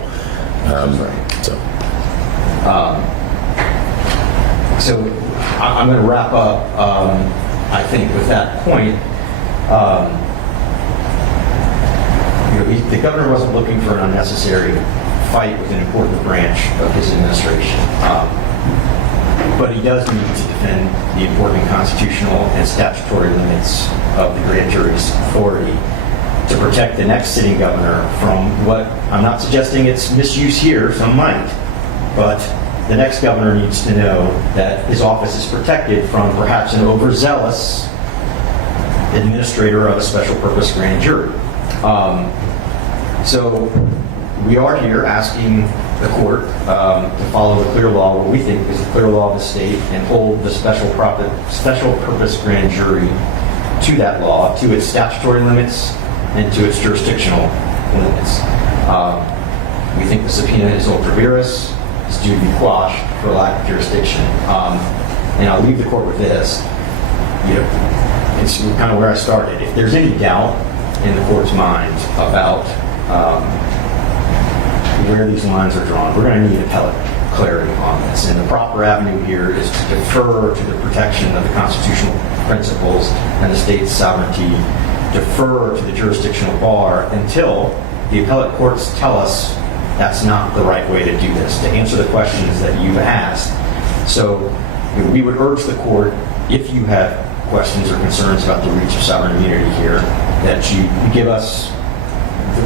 So I'm going to wrap up, I think, with that point. The governor wasn't looking for an unnecessary fight with an important branch of his administration. But he does need to defend the important constitutional and statutory limits of the grand jury's authority to protect the next sitting governor from what, I'm not suggesting it's misuse here, some might, but the next governor needs to know that his office is protected from perhaps an overzealous administrator of a special purpose grand jury. So we are here asking the court to follow the clear law, what we think is the clear law of the state, and hold the special purpose grand jury to that law, to its statutory limits and to its jurisdictional limits. We think the subpoena is ultra vires. It's due to be quashed for lack of jurisdiction. And I'll leave the court with this. It's kind of where I started. If there's any doubt in the court's mind about where these lines are drawn, we're going to need appellate clarity on this. And the proper avenue here is to defer to the protection of the constitutional principles and the state's sovereignty, defer to the jurisdictional bar until the appellate courts tell us that's not the right way to do this, to answer the questions that you've asked. So we would urge the court, if you have questions or concerns about the reach of sovereign immunity here, that you give us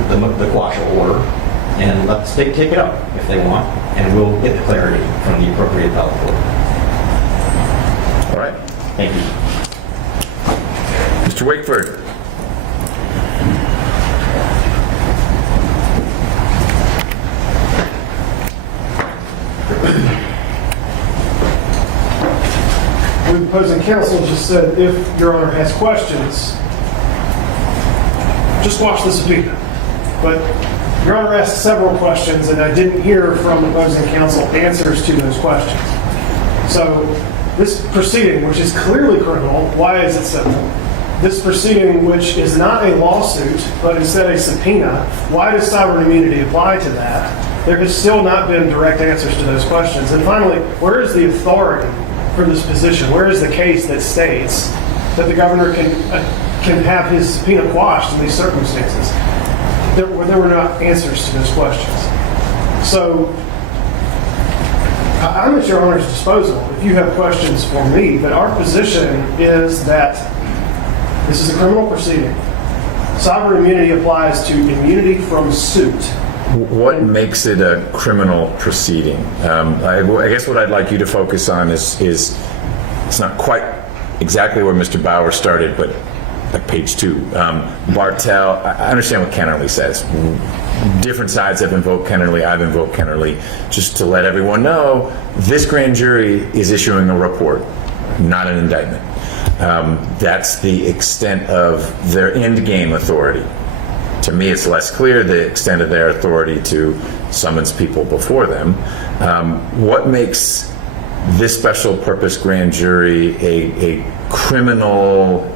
the quash order and let the state take it up if they want, and we'll get the clarity from the appropriate appellate court. All right. Thank you. Mr. Wakeford. The opposing counsel just said if Your Honor has questions, just watch the subpoena. But Your Honor asked several questions, and I didn't hear from opposing counsel answers to those questions. So this proceeding, which is clearly criminal, why is it civil? This proceeding, which is not a lawsuit, but instead a subpoena, why does sovereign immunity apply to that? There has still not been direct answers to those questions. And finally, where is the authority for this position? Where is the case that states that the governor can have his subpoena quashed in these circumstances? There were not answers to those questions. So I'm at your Honor's disposal if you have questions for me, but our position is that this is a criminal proceeding. Sovereign immunity applies to immunity from suit. What makes it a criminal proceeding? I guess what I'd like you to focus on is it's not quite exactly where Mr. Bauer started, but at page 2. Bartell, I understand what Kennerly says. Different sides have invoked Kennerly, I've invoked Kennerly. Just to let everyone know, this grand jury is issuing a report, not an indictment. That's the extent of their end game authority. To me, it's less clear the extent of their authority to summons people before them. What makes this special purpose grand jury a criminal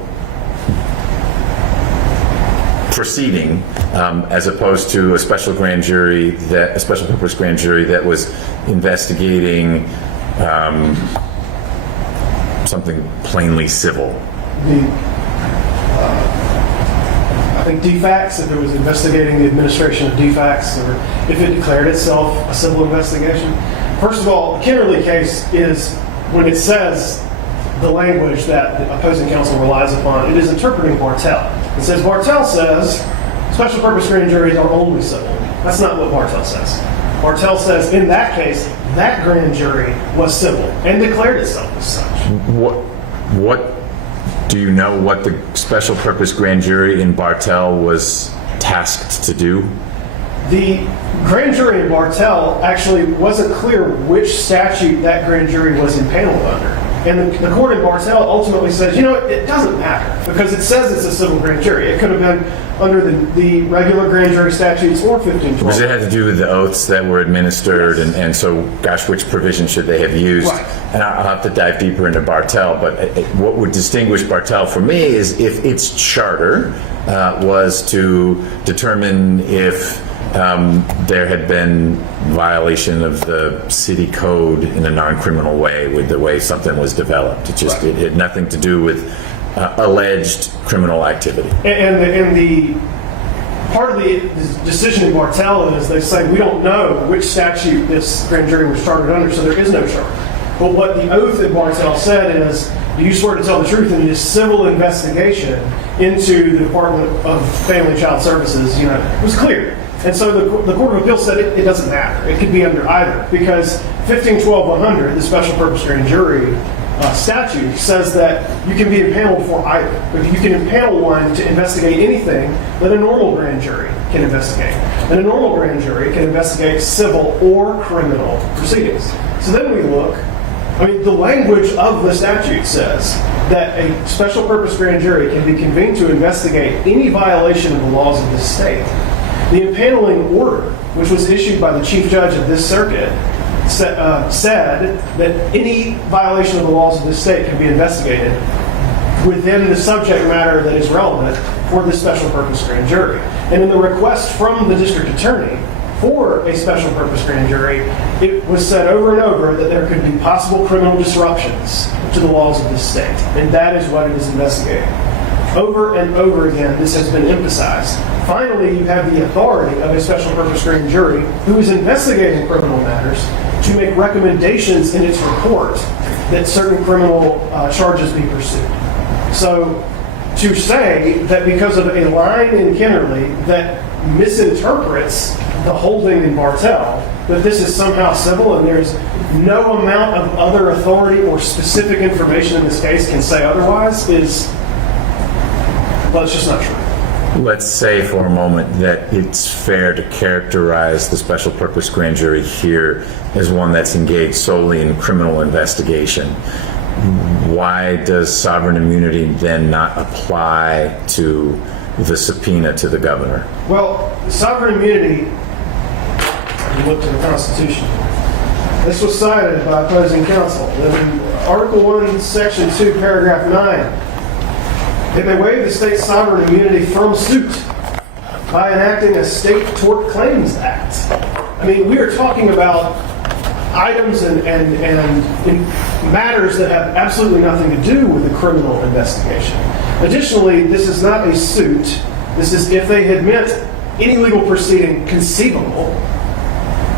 proceeding as opposed to a special purpose grand jury that was investigating something plainly civil? I think defects, if it was investigating the administration of defects, or if it declared itself a civil investigation. First of all, the Kennerly case is, when it says the language that the opposing counsel relies upon, it is interpreting Bartell. It says, Bartell says special purpose grand juries are only civil. That's not what Bartell says. Bartell says, in that case, that grand jury was civil and declared itself as such. What do you know what the special purpose grand jury in Bartell was tasked to do? The grand jury in Bartell actually wasn't clear which statute that grand jury was impaneled under. And the court in Bartell ultimately says, it doesn't matter, because it says it's a civil grand jury. It could have been under the regular grand jury statutes or 1512. Because it had to do with the oaths that were administered, yes. and so, gosh, which provision should they have used? Right. And I'll have to dive deeper into Bartell, but what would distinguish Bartell for me is if its charter was to determine if there had been violation of the city code in a non-criminal way with the way something was developed. It had nothing to do with alleged criminal activity. And the part of the decision in Bartell is they say we don't know which statute this grand jury was chartered under, so there is no charter. But what the oath in Bartell said is, do you swear to tell the truth in this civil investigation into the Department of Family and Child Services? It was clear. And so the Court of Appeals said it doesn't matter. It could be under either, because 1512-100, the special purpose grand jury statute, says that you can be impaneled for either. But you can impanel one to investigate anything that a normal grand jury can investigate. And a normal grand jury can investigate civil or criminal proceedings. So then we look, the language of the statute says that a special purpose grand jury can be convened to investigate any violation of the laws of the state. The impaneling order, which was issued by the chief judge of this circuit, said that any violation of the laws of this state can be investigated within the subject matter that is relevant for the special purpose grand jury. And in the request from the district attorney for a special purpose grand jury, it was said over and over that there could be possible criminal disruptions to the laws of this state. And that is what it is investigating. Over and over again, this has been emphasized. Finally, you have the authority of a special purpose grand jury who is investigating criminal matters to make recommendations in its report that certain criminal charges be pursued. So to say that because of a line in Kennerly that misinterprets the holding in Bartell, that this is somehow civil and there's no amount of other authority or specific information in this case can say otherwise is, well, it's just not true. Let's say for a moment that it's fair to characterize the special purpose grand jury here as one that's engaged solely in criminal investigation. Why does sovereign immunity then not apply to the subpoena to the governor? Well, sovereign immunity, you look to the Constitution. This was cited by opposing counsel. In Article 1, Section 2, Paragraph 9, they may waive the state's sovereign immunity from suit by enacting a State Tort Claims Act I mean, we are talking about items and matters that have absolutely nothing to do with a criminal investigation. Additionally, this is not a suit. This is, if they had meant any legal proceeding conceivable,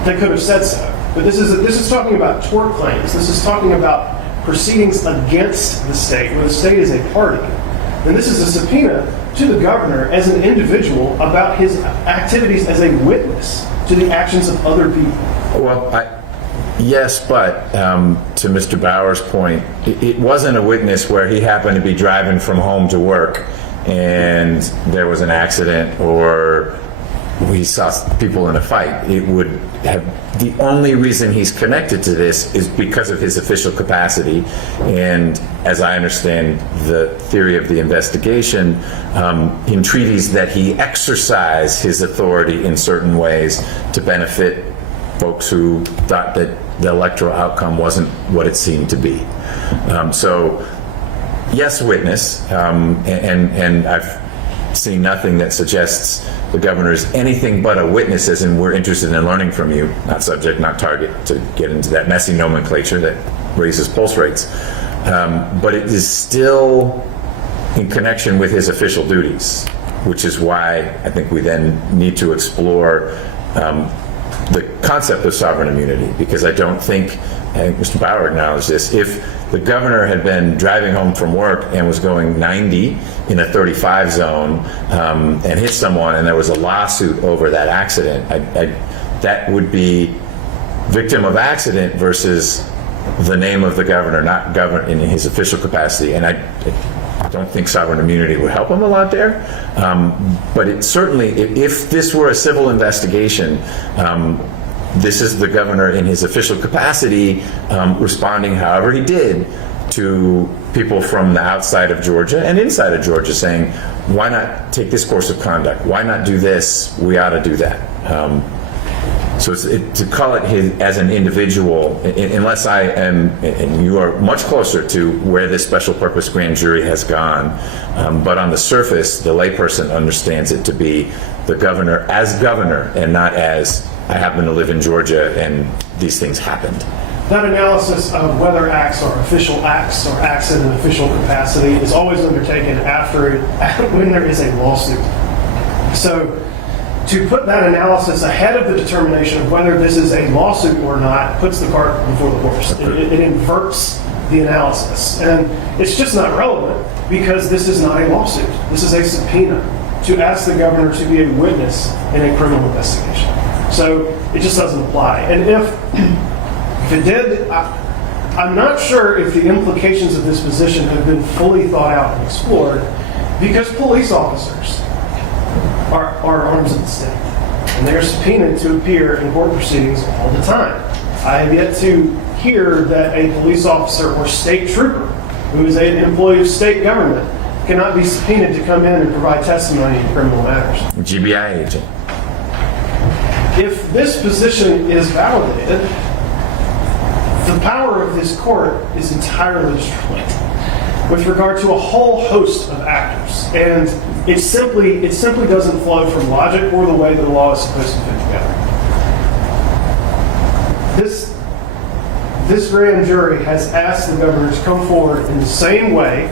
they could have said so. But this is talking about tort claims. This is talking about proceedings against the state, where the state is a party. And this is a subpoena to the governor as an individual about his activities as a witness to the actions of other people. Well, yes, but to Mr. Bauer's point, it wasn't a witness where he happened to be driving from home to work and there was an accident or we saw people in a fight. It would have, the only reason he's connected to this is because of his official capacity. And as I understand the theory of the investigation, in treaties that he exercised his authority in certain ways to benefit folks who thought that the electoral outcome wasn't what it seemed to be. So, yes, witness, and I've seen nothing that suggests the governor is anything but a witness, as in we're interested in learning from you, not subject, not target, to get into that messy nomenclature that raises pulse rates. But it is still in connection with his official duties, which is why I think we then need to explore the concept of sovereign immunity, because I don't think, and Mr. Bauer acknowledged this, if the governor had been driving home from work and was going 90 in a 35 zone and hit someone and there was a lawsuit over that accident, that would be victim of accident versus the name of the governor, not governor in his official capacity. And I don't think sovereign immunity would help him a lot there. But it certainly, if this were a civil investigation, this is the governor in his official capacity responding however he did to people from the outside of Georgia and inside of Georgia saying, why not take this course of conduct? Why not do this? We ought to do that. So to call it as an individual, unless I am, and you are much closer to where this special purpose grand jury has gone, but on the surface, the layperson understands it to be the governor as governor and not as, I happen to live in Georgia and these things happened. That analysis of whether acts are official acts or acts in an official capacity is always undertaken when there is a lawsuit. So to put that analysis ahead of the determination of whether this is a lawsuit or not puts the cart before the horse. It inverts the analysis. And it's just not relevant because this is not a lawsuit. This is a subpoena to ask the governor to be a witness in a criminal investigation. So it just doesn't apply. And if it did, I'm not sure if the implications of this position have been fully thought out and explored, because police officers are arms of the state, and they are subpoenaed to appear in court proceedings all the time. I have yet to hear that a police officer or state trooper who is an employee of state government cannot be subpoenaed to come in and provide testimony in criminal matters. GBI agent. If this position is validated, the power of this court is entirely destroyed with regard to a whole host of actors. And it simply doesn't flow from logic or the way that the law is supposed to fit together. This grand jury has asked the governor to come forward in the same way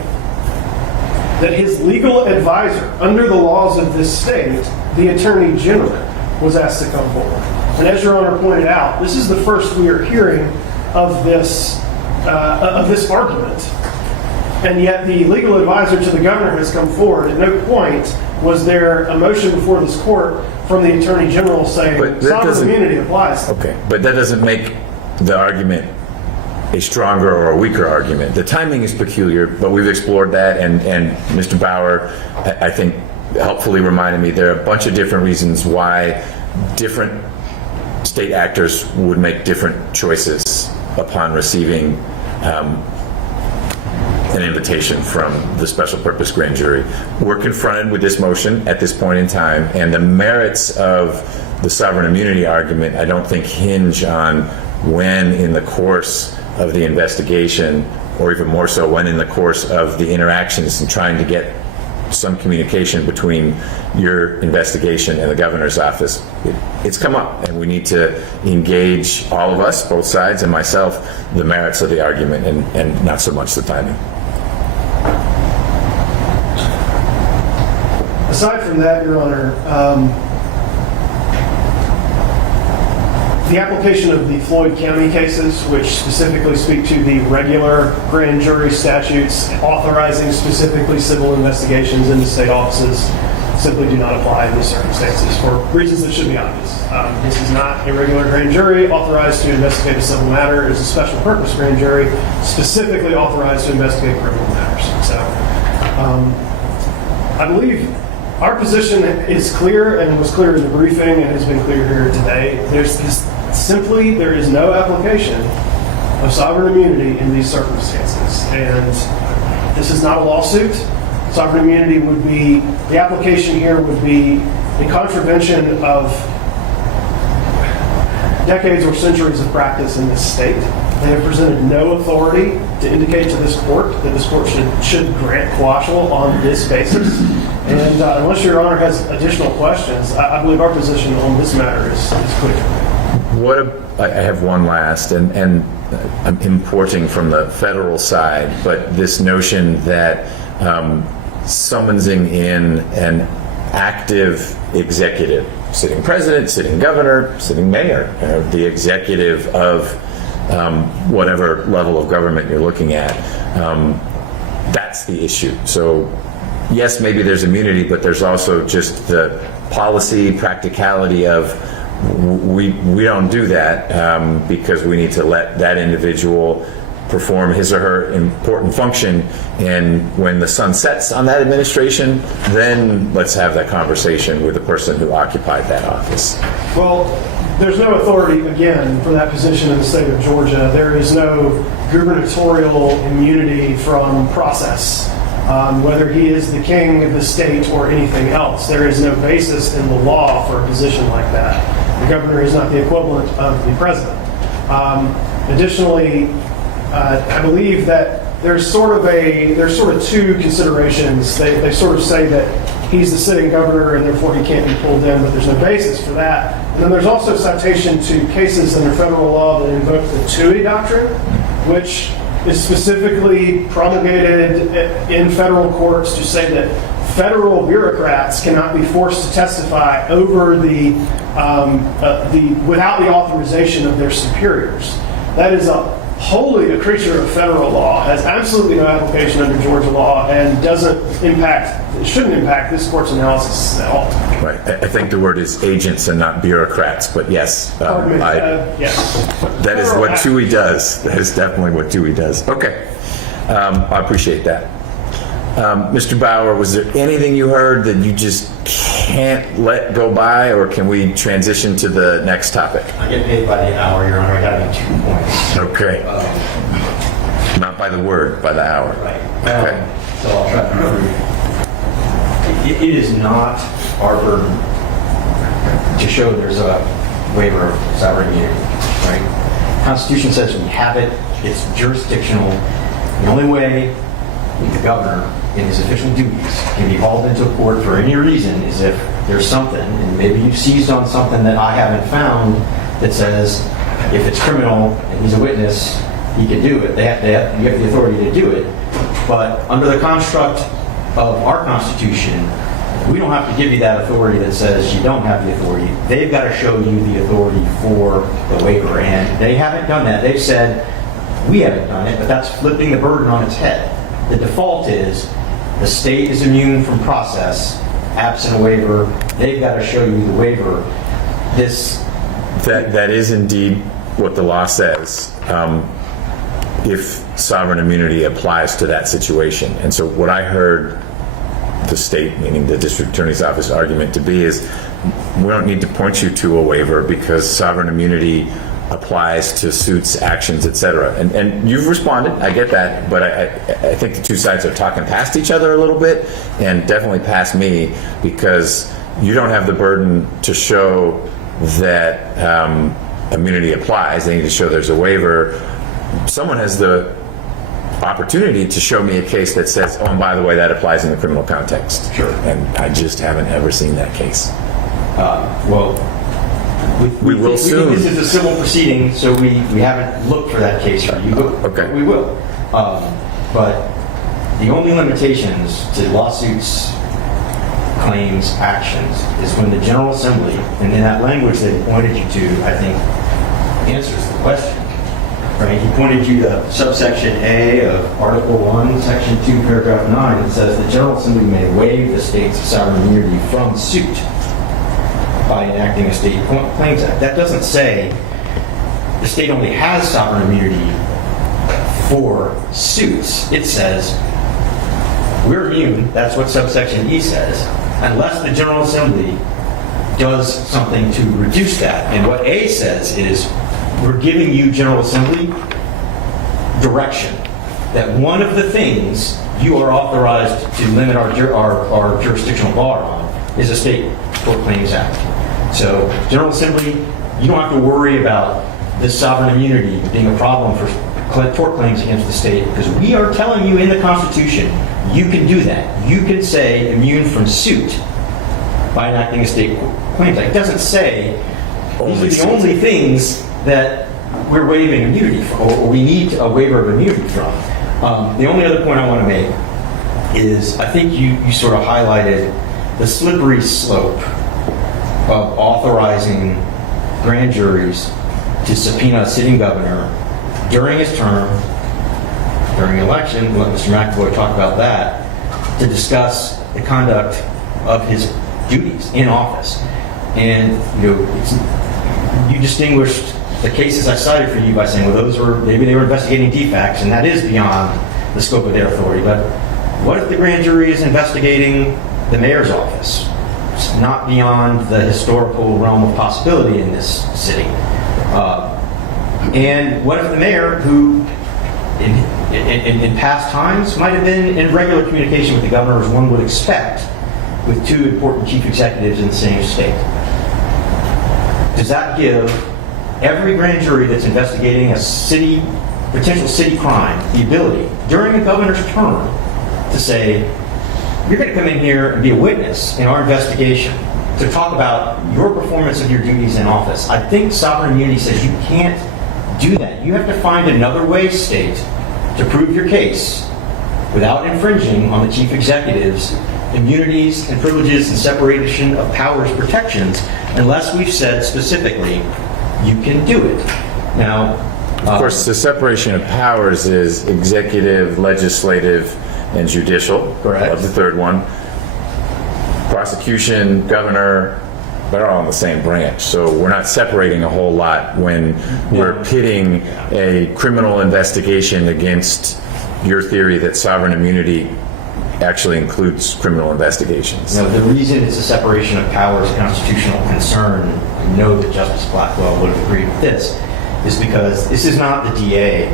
that his legal advisor under the laws of this state, the Attorney General, was asked to come forward. And as Your Honor pointed out, this is the first we are hearing of this argument. And yet the legal advisor to the governor has come forward. At no point was there a motion before this court from the Attorney General saying sovereign immunity applies. Okay, but that doesn't make the argument a stronger or a weaker argument. The timing is peculiar, but we've explored that, and Mr. Bauer, I think, helpfully reminded me there are a bunch of different reasons why different state actors would make different choices upon receiving an invitation from the special purpose grand jury. We're confronted with this motion at this point in time, and the merits of the sovereign immunity argument I don't think hinge on when in the course of the investigation, or even more so when in the course of the interactions and trying to get some communication between your investigation and the governor's office. It's come up, and we need to engage, all of us, both sides and myself, the merits of the argument and not so much the timing. Aside from that, Your Honor, the application of the Floyd County cases, which specifically speak to the regular grand jury statutes authorizing specifically civil investigations into state offices, simply do not apply in these circumstances for reasons that should be obvious. This is not a regular grand jury authorized to investigate a civil matter. It is a special purpose grand jury specifically authorized to investigate criminal matters. So I believe our position is clear and was clear in the briefing and has been clear here today. There is no application of sovereign immunity in these circumstances. And this is not a lawsuit. Sovereign immunity would be, the application here would be a contravention of decades or centuries of practice in this state. They have presented no authority to indicate to this court that this court should grant quashal on this basis. And unless Your Honor has additional questions, I believe our position on this matter is clear. I have one last, and I'm importing from the federal side, but this notion that summonsing in an active executive, sitting president, sitting governor, sitting mayor, the executive of whatever level of government you're looking at, that's the issue. So yes, maybe there's immunity, but there's also just the policy practicality of we don't do that because we need to let that individual perform his or her important function, and when the sun sets on that administration, then let's have that conversation with the person who occupied that office. Well, there's no authority, again, for that position in the state of Georgia. There is no gubernatorial immunity from process, whether he is the king of the state or anything else. There is no basis in the law for a position like that. The governor is not the equivalent of the president. Additionally, I believe that there's sort of two considerations. They sort of say that he's the sitting governor and therefore he can't be pulled in, but there's no basis for that. And then there's also citation to cases under federal law that invoke the TUI doctrine, which is specifically promulgated in federal courts to say that federal bureaucrats cannot be forced to testify over without the authorization of their superiors. That is wholly a creature of federal law, has absolutely no application under Georgia law, and shouldn't impact this court's analysis at all. Right. I think the word is agents and not bureaucrats, but yes, that is what TUI does. That is definitely what TUI does. Okay. I appreciate that. Mr. Bauer, was there anything you heard that you just can't let go by, or can we transition to the next topic? I get paid by the hour, Your Honor. I got 2 points. Okay. Not by the word, by the hour. Right. Okay. So I'll try to remember. It is not our burden to show there's a waiver of sovereign immunity, right? The Constitution says we have it. It's jurisdictional. The only way the governor in his official duties can be hauled into court for any reason is if there's something, and maybe you've seized on something that I haven't found, that says if it's criminal and he's a witness, he can do it. You have the authority to do it. But under the construct of our Constitution, we don't have to give you that authority that says you don't have the authority. They've got to show you the authority for the waiver, and they haven't done that. They've said, we haven't done it, but that's flipping the burden on its head. The default is the state is immune from process, absent a waiver. They've got to show you the waiver. That is indeed what the law says. If sovereign immunity applies to that situation. And so what I heard the state, meaning the district attorney's office, argument to be is we don't need to point you to a waiver because sovereign immunity applies to suits, actions, etc. And you've responded, I get that, but I think the two sides are talking past each other a little bit, and definitely past me, because you don't have the burden to show that immunity applies. They need to show there's a waiver. Someone has the opportunity to show me a case that says, oh, and by the way, that applies in the criminal context. Sure. And I just haven't ever seen that case. We will soon. This is a civil proceeding, so we haven't looked for that case for you. Okay. We will. But the only limitations to lawsuits, claims, actions is when the General Assembly, and in that language that he pointed you to, I think, answers the question. Right? He pointed you to subsection A of Article 1, Section 2, Paragraph 9. It says the General Assembly may waive the state's sovereign immunity from suit by enacting a State Claims Act. That doesn't say the state only has sovereign immunity for suits. It says we're immune, that's what subsection E says, unless the General Assembly does something to reduce that. And what A says is we're giving you, General Assembly, direction that one of the things you are authorized to limit our jurisdictional bar on is a State Tort Claims Act. So, General Assembly, you don't have to worry about this sovereign immunity being a problem for tort claims against the state, because we are telling you in the Constitution you can do that. You can say immune from suit by enacting a State Claims Act. It doesn't say these are the only things that we're waiving immunity from, or we need a waiver of immunity from. The only other point I want to make is I think you sort of highlighted the slippery slope of authorizing grand juries to subpoena a sitting governor during his term, during an election. We'll let Mr. McAvoy talk about that, to discuss the conduct of his duties in office. And you distinguished the cases I cited for you by saying, well, maybe they were investigating defects, and that is beyond the scope of their authority. But what if the grand jury is investigating the mayor's office? It's not beyond the historical realm of possibility in this city. And what if the mayor, who in past times might have been in regular communication with the governor, as one would expect, with two important chief executives in the same state? Does that give every grand jury that's investigating a potential city crime the ability, during the governor's term, to say, you're going to come in here and be a witness in our investigation to talk about your performance of your duties in office? I think sovereign immunity says you can't do that. You have to find another way, state, to prove your case without infringing on the chief executive's immunities and privileges and separation of powers protections, unless we've said specifically you can do it. Now, of course, the separation of powers is executive, legislative, and judicial. Correct. Of the third one. Prosecution, governor, they're all in the same branch. So we're not separating a whole lot when we're pitting a criminal investigation against your theory that sovereign immunity actually includes criminal investigations. Now, the reason it's a separation of powers constitutional concern, I know that Justice Blackwell would have agreed with this, is because this is not the DA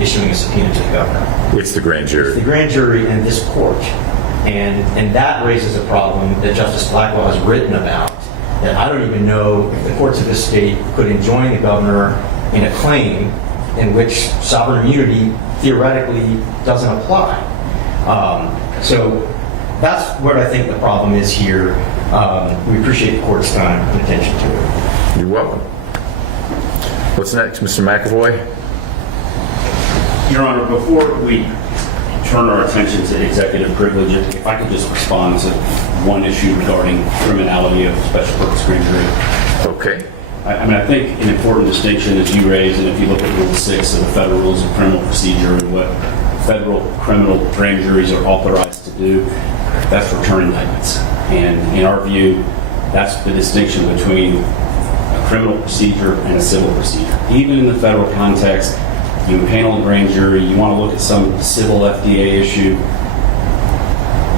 issuing a subpoena to the governor. It's the grand jury. It's the grand jury and this court. And that raises a problem that Justice Blackwell has written about, that I don't even know if the courts of this state could enjoin the governor in a claim in which sovereign immunity theoretically doesn't apply. So that's what I think the problem is here. We appreciate the court's time and attention to it. You're welcome. What's next, Mr. McAvoy? Your Honor, before we turn our attention to executive privilege, if I could just respond to one issue regarding criminality of special purpose grand jury. Okay. I think an important distinction as you raised, and if you look at Rule 6 of the Federal Rules of Criminal Procedure and what federal criminal grand juries are authorized to do, that's return indictments. And in our view, that's the distinction between a criminal procedure and a civil procedure. Even in the federal context, you panel a grand jury, you want to look at some civil FDA issue,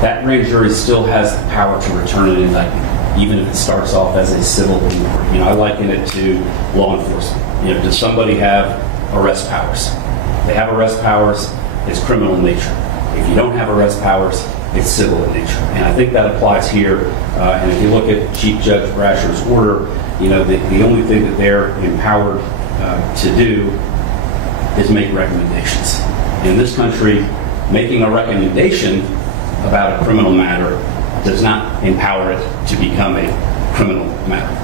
that grand jury still has the power to return an indictment, even if it starts off as a civil inquiry. I liken it to law enforcement. Does somebody have arrest powers? If they have arrest powers, it's criminal in nature. If you don't have arrest powers, it's civil in nature. And I think that applies here. And if you look at Chief Judge Brasher's order, the only thing that they're empowered to do is make recommendations. In this country, making a recommendation about a criminal matter does not empower it to become a criminal matter.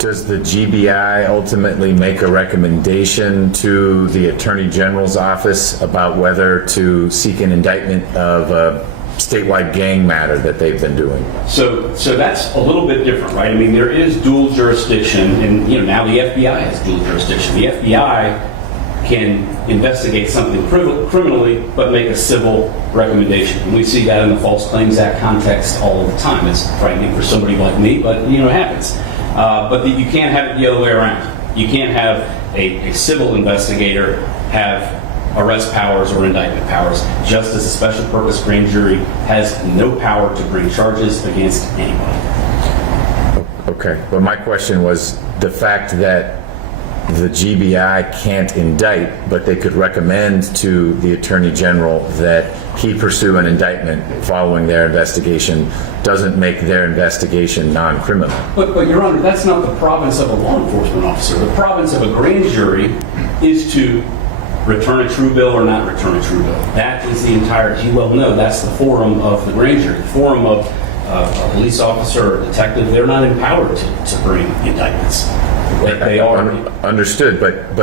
Does the GBI ultimately make a recommendation to the Attorney General's office about whether to seek an indictment of a statewide gang matter that they've been doing? So that's a little bit different, right? I mean, there is dual jurisdiction, and now the FBI has dual jurisdiction. The FBI can investigate something criminally, but make a civil recommendation. And we see that in the False Claims Act context all of the time. It's frightening for somebody like me, but it happens. But you can't have it the other way around. You can't have a civil investigator have arrest powers or indictment powers, just as a special purpose grand jury has no power to bring charges against anybody. Okay, but my question was the fact that the GBI can't indict, but they could recommend to the Attorney General that he pursue an indictment following their investigation doesn't make their investigation non-criminal. But Your Honor, that's not the province of a law enforcement officer. The province of a grand jury is to return a true bill or not return a true bill. That is the entire, as you well know, that's the forum of the grand jury. The forum of a police officer or detective, they're not empowered to bring indictments. They are. Understood, but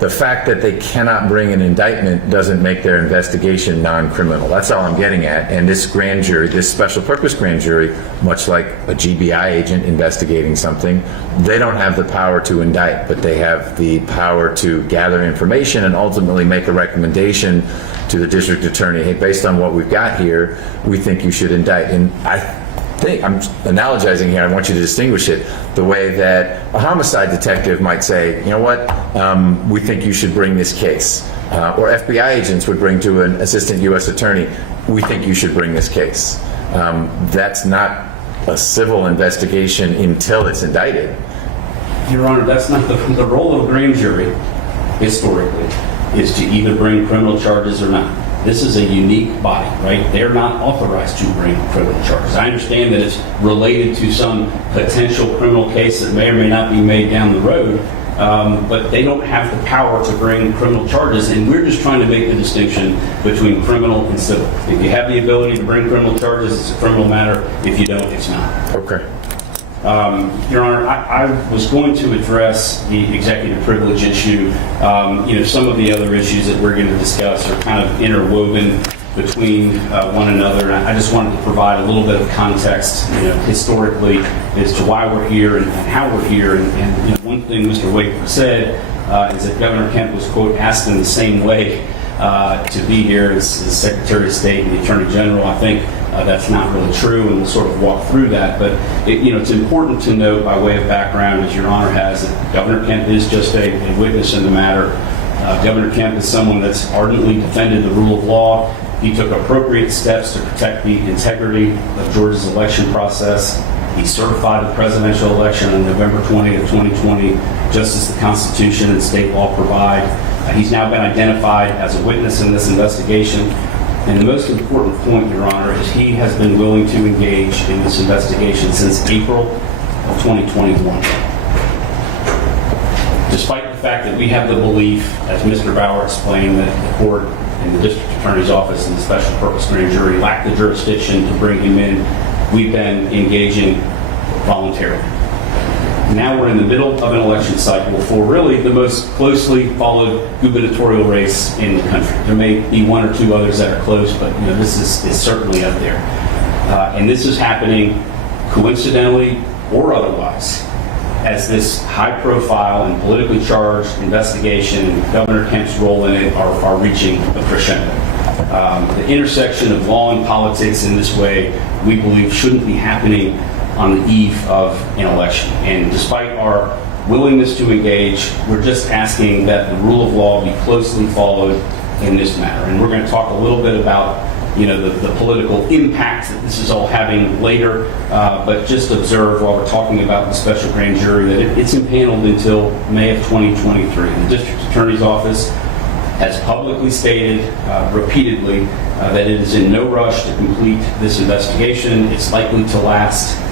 the fact that they cannot bring an indictment doesn't make their investigation non-criminal. That's all I'm getting at. And this grand jury, this special purpose grand jury, much like a GBI agent investigating something, they don't have the power to indict, but they have the power to gather information and ultimately make a recommendation to the district attorney. Hey, based on what we've got here, we think you should indict. And I'm analogizing here. I want you to distinguish it the way that a homicide detective might say, you know what, we think you should bring this case. Or FBI agents would bring to an assistant U.S. attorney, we think you should bring this case. That's not a civil investigation until it's indicted. Your Honor, that's not the role of a grand jury, historically, is to either bring criminal charges or not. This is a unique body, right? They're not authorized to bring criminal charges. I understand that it's related to some potential criminal case that may or may not be made down the road, but they don't have the power to bring criminal charges, and we're just trying to make the distinction between criminal and civil. If you have the ability to bring criminal charges, it's a criminal matter. If you don't, it's not. Okay. Your Honor, I was going to address the executive privilege issue. Some of the other issues that we're going to discuss are kind of interwoven between one another. And I just wanted to provide a little bit of context, historically, as to why we're here and how we're here. And one thing Mr. Wakeford said is that Governor Kemp was, quote, asked in the same way to be here as Secretary of State and the Attorney General. I think that's not really true, and we'll sort of walk through that. But it's important to note, by way of background, as Your Honor has, that Governor Kemp is just a witness in the matter. Governor Kemp is someone that's ardently defended the rule of law. He took appropriate steps to protect the integrity of Georgia's election process. He certified the presidential election on November 20th, 2020, just as the Constitution and state law provide. He's now been identified as a witness in this investigation. And the most important point, Your Honor, is he has been willing to engage in this investigation since April of 2021. Despite the fact that we have the belief, as Mr. Bauer explained, that the court and the district attorney's office and the special purpose grand jury lack the jurisdiction to bring him in, we've been engaging voluntarily. Now we're in the middle of an election cycle for really the most closely followed gubernatorial race in the country. There may be one or two others that are close, but this is certainly up there. And this is happening coincidentally or otherwise, as this high-profile and politically charged investigation and Governor Kemp's role in it are reaching a crescendo. The intersection of law and politics in this way, we believe, shouldn't be happening on the eve of an election. And despite our willingness to engage, we're just asking that the rule of law be closely followed in this matter. And we're going to talk a little bit about the political impact that this is all having later, but just observe while we're talking about the special grand jury that it's impaneled until May of 2023. The district attorney's office has publicly stated repeatedly that it is in no rush to complete this investigation. It's likely to last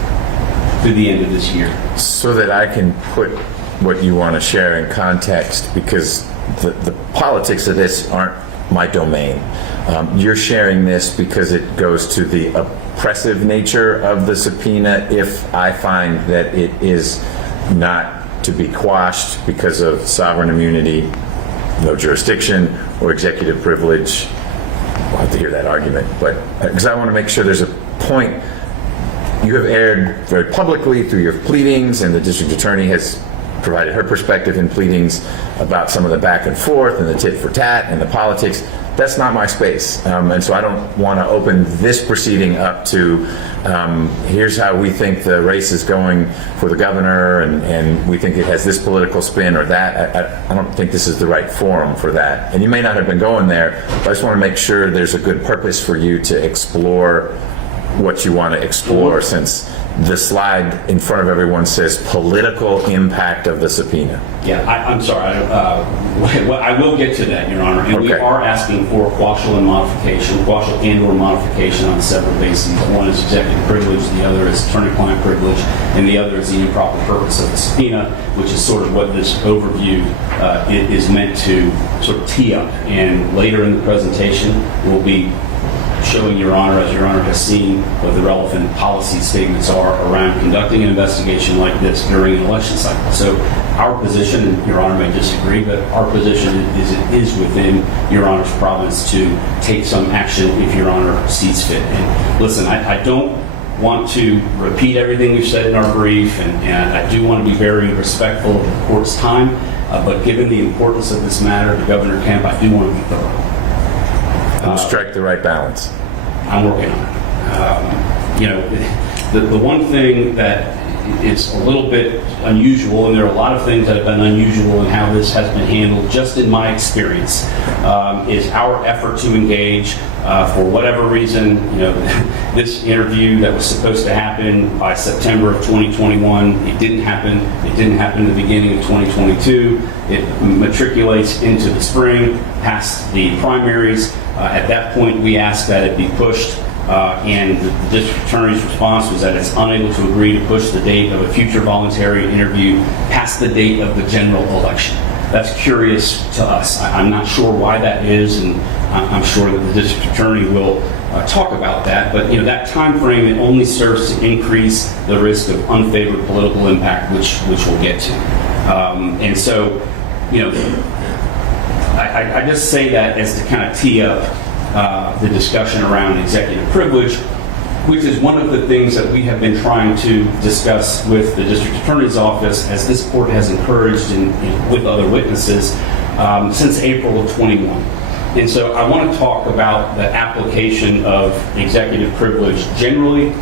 through the end of this year. So that I can put what you want to share in context, because the politics of this aren't my domain. You're sharing this because it goes to the oppressive nature of the subpoena if I find that it is not to be quashed because of sovereign immunity, no jurisdiction, or executive privilege. We'll have to hear that argument, but because I want to make sure there's a point. You have aired very publicly through your pleadings, and the district attorney has provided her perspective in pleadings about some of the back and forth and the tit for tat and the politics. That's not my space, and so I don't want to open this proceeding up to here's how we think the race is going for the governor, and we think it has this political spin or that. I don't think this is the right forum for that. And you may not have been going there, but I just want to make sure there's a good purpose for you to explore what you want to explore, since the slide in front of everyone says political impact of the subpoena. Yeah, I'm sorry. I will get to that, Your Honor. And we are asking for quashal and or modification on several bases. One is executive privilege, the other is attorney-client privilege, and the other is the improper purpose of the subpoena, which is sort of what this overview is meant to sort of tee up. And later in the presentation, we'll be showing Your Honor, as Your Honor has seen, what the relevant policy statements are around conducting an investigation like this during an election cycle. So our position, and Your Honor may disagree, but our position is it is within Your Honor's province to take some action if Your Honor sees fit. And listen, I don't want to repeat everything we've said in our brief, and I do want to be very respectful of the court's time, but given the importance of this matter to Governor Kemp, I do want to be thorough. And strike the right balance. I'm working on it. The one thing that is a little bit unusual, and there are a lot of things that have been unusual in how this has been handled, just in my experience, is our effort to engage. For whatever reason, this interview that was supposed to happen by September of 2021, it didn't happen. It didn't happen in the beginning of 2022. It matriculates into the spring, past the primaries. At that point, we asked that it be pushed, and the district attorney's response was that it's unable to agree to push the date of a future voluntary interview past the date of the general election. That's curious to us. I'm not sure why that is, and I'm sure that the district attorney will talk about that. But that time frame, it only serves to increase the risk of unfavored political impact, which we'll get to. And so, I just say that as to kind of tee up the discussion around executive privilege, which is one of the things that we have been trying to discuss with the district attorney's office, as this court has encouraged with other witnesses since April of 21. And so I want to talk about the application of executive privilege generally,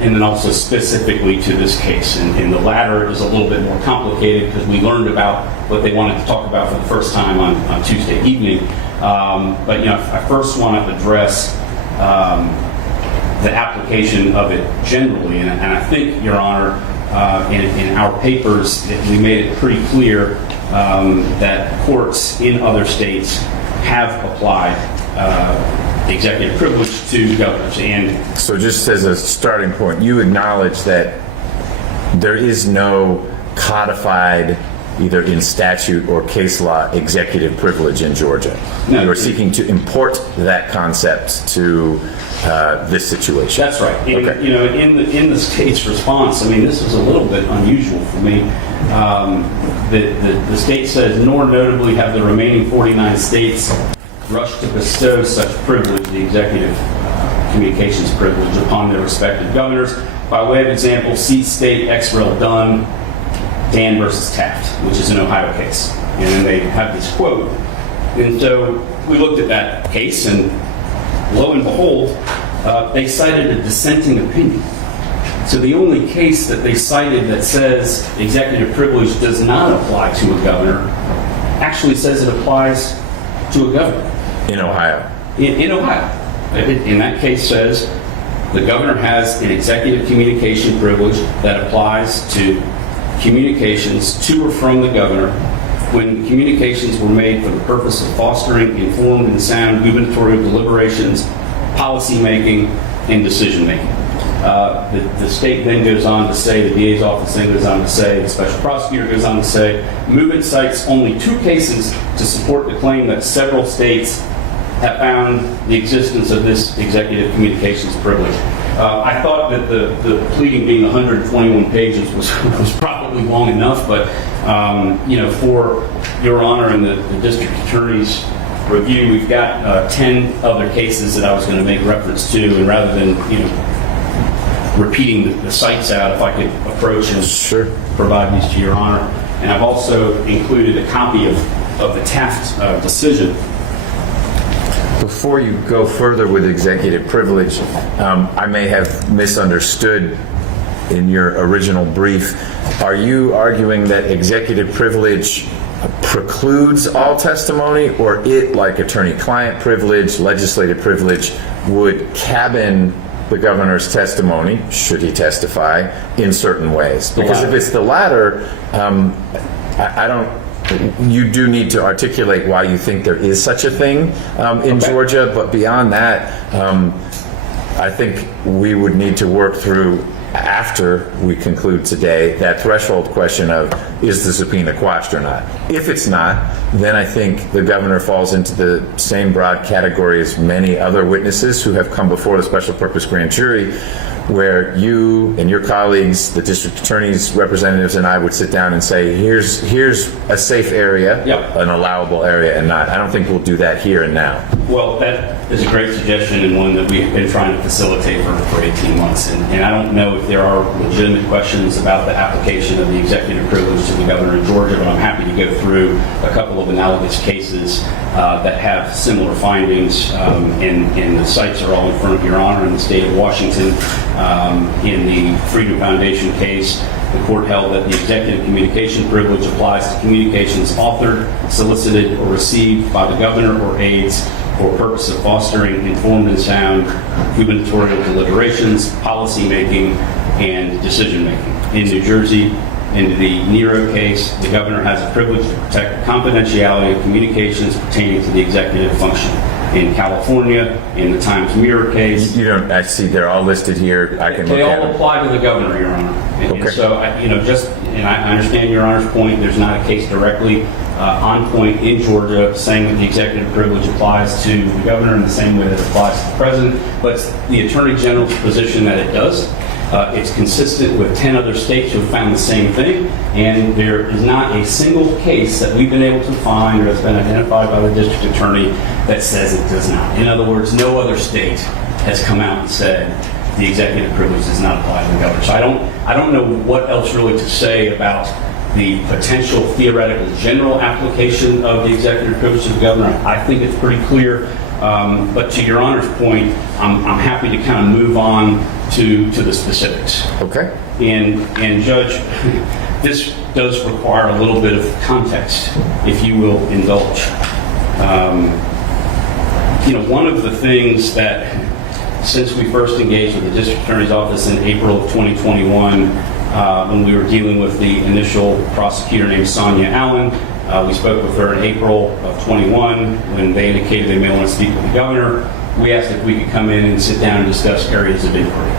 and then also specifically to this case. And the latter is a little bit more complicated because we learned about what they wanted to talk about for the first time on Tuesday evening. But I first want to address the application of it generally. And I think, Your Honor, in our papers, we made it pretty clear that courts in other states have applied executive privilege to governors. And so just as a starting point, you acknowledge that there is no codified, either in statute or case law, executive privilege in Georgia. No. You are seeking to import that concept to this situation. That's right. In the state's response, this is a little bit unusual for me. The state says, nor notably have the remaining 49 states rushed to bestow such privilege, the executive communications privilege, upon their respective governors. By way of example, see State ex rel. Dunn, Dan versus Taft, which is an Ohio case. And then they have this quote. And so we looked at that case, and lo and behold, they cited a dissenting opinion. So the only case that they cited that says executive privilege does not apply to a governor actually says it applies to a governor. In Ohio. In Ohio. In that case says the governor has an executive communication privilege that applies to communications to or from the governor when communications were made for the purpose of fostering informed and sound gubernatorial deliberations, policy making, and decision making. The state then goes on to say, the DA's office then goes on to say, the special prosecutor goes on to say, movement cites only 2 cases to support the claim that several states have found the existence of this executive communications privilege. I thought that the pleading being 121 pages was probably long enough, but for Your Honor and the district attorney's review, we've got 10 other cases that I was going to make reference to, and rather than repeating the cites out, if I could approach and provide these to Your Honor. And I've also included a copy of the Taft decision. Before you go further with executive privilege, I may have misunderstood in your original brief. Are you arguing that executive privilege precludes all testimony, or it, like attorney-client privilege, legislative privilege, would cabin the governor's testimony, should he testify, in certain ways? Because if it's the latter, I don't. You do need to articulate why you think there is such a thing in Georgia, but beyond that, I think we would need to work through, after we conclude today, that threshold question of, is the subpoena quashed or not? If it's not, then I think the governor falls into the same broad category as many other witnesses who have come before the special purpose grand jury, where you and your colleagues, the district attorney's representatives, and I would sit down and say, here's a safe area, an allowable area, and not. I don't think we'll do that here and now. Well, that is a great suggestion, and one that we've been trying to facilitate for 18 months. And I don't know if there are legitimate questions about the application of the executive privilege to the governor of Georgia, but I'm happy to go through a couple of analogous cases that have similar findings, and the cites are all in front of Your Honor. In the state of Washington, in the Freedom Foundation case, the court held that the executive communication privilege applies to communications authored, solicited, or received by the governor or aides for purpose of fostering informed and sound gubernatorial deliberations, policy making, and decision making. In New Jersey, in the Nero case, the governor has a privilege to protect the confidentiality of communications pertaining to the executive function. In California, in the Times Mirror case, you don't. I see they're all listed here. I can. They all apply to the governor, Your Honor. And so, I understand Your Honor's point. There's not a case directly on point in Georgia saying that the executive privilege applies to the governor in the same way that it applies to the president. But it's the Attorney General's position that it does. It's consistent with 10 other states who have found the same thing, and there is not a single case that we've been able to find or that's been identified by the district attorney that says it does not. In other words, no other state has come out and said the executive privilege does not apply to the governor. So I don't know what else really to say about the potential theoretical general application of the executive privilege to the governor. I think it's pretty clear. But to Your Honor's point, I'm happy to kind of move on to the specifics. Okay. And Judge, this does require a little bit of context, if you will indulge. One of the things that, since we first engaged with the district attorney's office in April of 2021, when we were dealing with the initial prosecutor named Sonia Allen, we spoke with her in April of 21 when they indicated they may want to speak with the governor. We asked if we could come in and sit down and discuss areas of inquiry.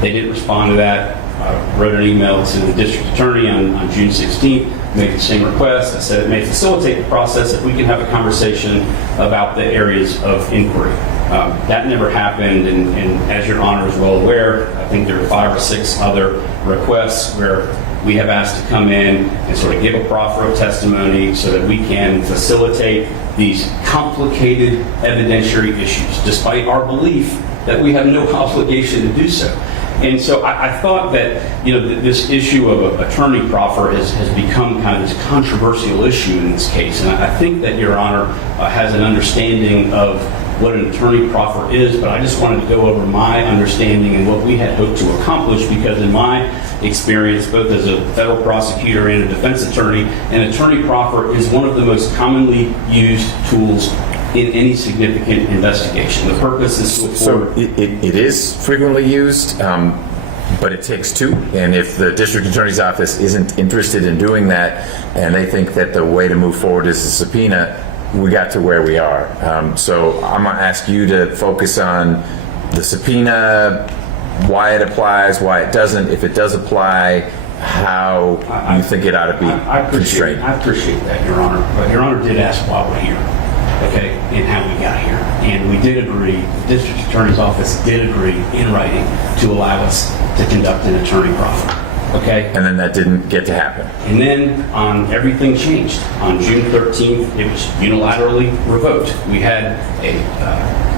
They didn't respond to that. I wrote an email to the district attorney on June 16th, made the same request. I said it may facilitate the process if we can have a conversation about the areas of inquiry. That never happened, and as Your Honor is well aware, I think there are 5 or 6 other requests where we have asked to come in and sort of give a proffer of testimony so that we can facilitate these complicated evidentiary issues, despite our belief that we have no obligation to do so. And so I thought that this issue of attorney proffer has become kind of this controversial issue in this case. And I think that Your Honor has an understanding of what an attorney proffer is, but I just wanted to go over my understanding and what we had hoped to accomplish, because in my experience, both as a federal prosecutor and a defense attorney, an attorney proffer is one of the most commonly used tools in any significant investigation. The purpose is to afford... So it is frequently used, but it takes two. And if the district attorney's office isn't interested in doing that, and they think that the way to move forward is a subpoena, we got to where we are. So I'm going to ask you to focus on the subpoena, why it applies, why it doesn't, if it does apply, how you think it ought to be constrained. I appreciate that, Your Honor. But Your Honor did ask why we're here. okay, in how we got here. And we did agree, the district attorney's office did agree in writing to allow us to conduct an attorney proffer. Okay. And then that didn't get to happen. And then everything changed. On June 13th, it was unilaterally revoked. We had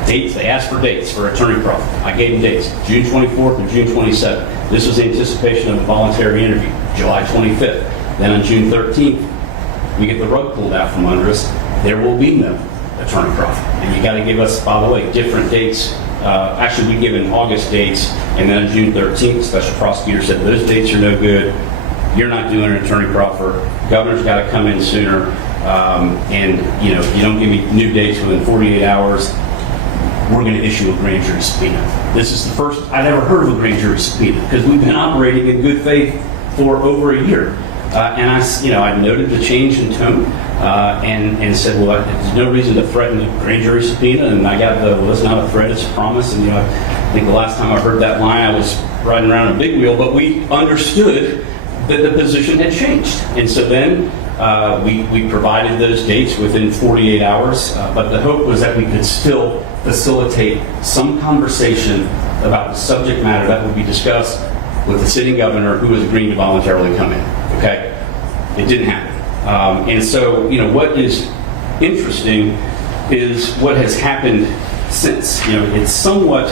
dates. They asked for dates for attorney proffer. I gave them dates, June 24th and June 27th. This was anticipation of a voluntary interview, July 25th. Then on June 13th, we get the rug pulled out from under us. There will be no attorney proffer. And you got to give us, by the way, different dates. Actually, we given August dates, and then on June 13th, the special prosecutor said those dates are no good. You're not doing an attorney proffer. Governor's got to come in sooner, and you don't give me new dates within 48 hours. We're going to issue a grand jury subpoena. This is the first I'd ever heard of a grand jury subpoena because we've been operating in good faith for over a year. And I noted the change in tone and said, well, there's no reason to threaten a grand jury subpoena. And I got well, it's not a threat, it's a promise. And I think the last time I heard that line, I was riding around a big wheel. But we understood that the position had changed. And so then we provided those dates within 48 hours. But the hope was that we could still facilitate some conversation about the subject matter that would be discussed with the sitting governor who was agreeing to voluntarily come in. Okay, it didn't happen. And so, what is interesting is what has happened since. It's somewhat,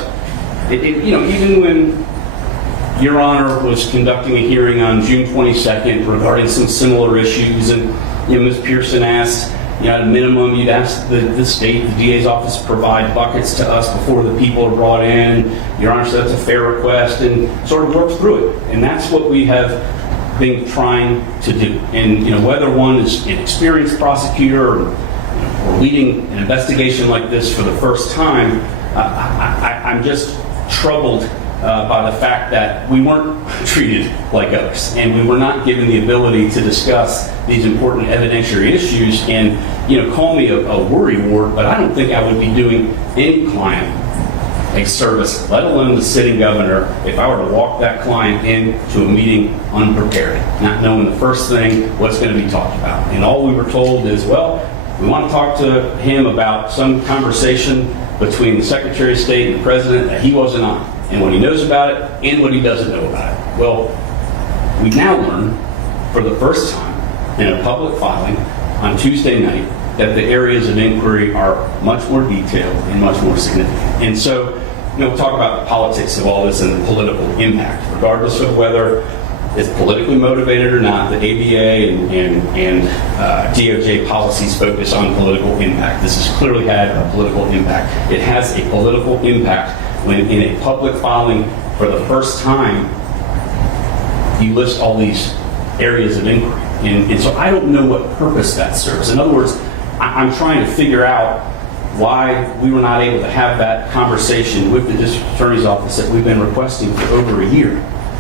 even when Your Honor was conducting a hearing on June 22nd regarding some similar issues, and Ms. Pearson asked, at a minimum, you'd ask the state, the DA's office, provide buckets to us before the people are brought in. Your Honor said that's a fair request, and sort of worked through it. And that's what we have been trying to do. And whether one is an experienced prosecutor or leading an investigation like this for the first time, I'm just troubled by the fact that we weren't treated like others, and we were not given the ability to discuss these important evidentiary issues. And call me a worrywart, but I don't think I would be doing any client a service, let alone the sitting governor, if I were to walk that client into a meeting unprepared, not knowing the first thing what's going to be talked about. And all we were told is, well, we want to talk to him about some conversation between the Secretary of State and the President that he wasn't on, and what he knows about it and what he doesn't know about it. Well, we now learn for the first time in a public filing on Tuesday night that the areas of inquiry are much more detailed and much more significant. And so, we'll talk about the politics of all this and the political impact. Regardless of whether it's politically motivated or not, the ABA and DOJ policies focus on political impact. This has clearly had a political impact. It has a political impact when in a public filing for the first time, you list all these areas of inquiry. And so I don't know what purpose that serves. In other words, I'm trying to figure out why we were not able to have that conversation with the district attorney's office that we've been requesting for over a year.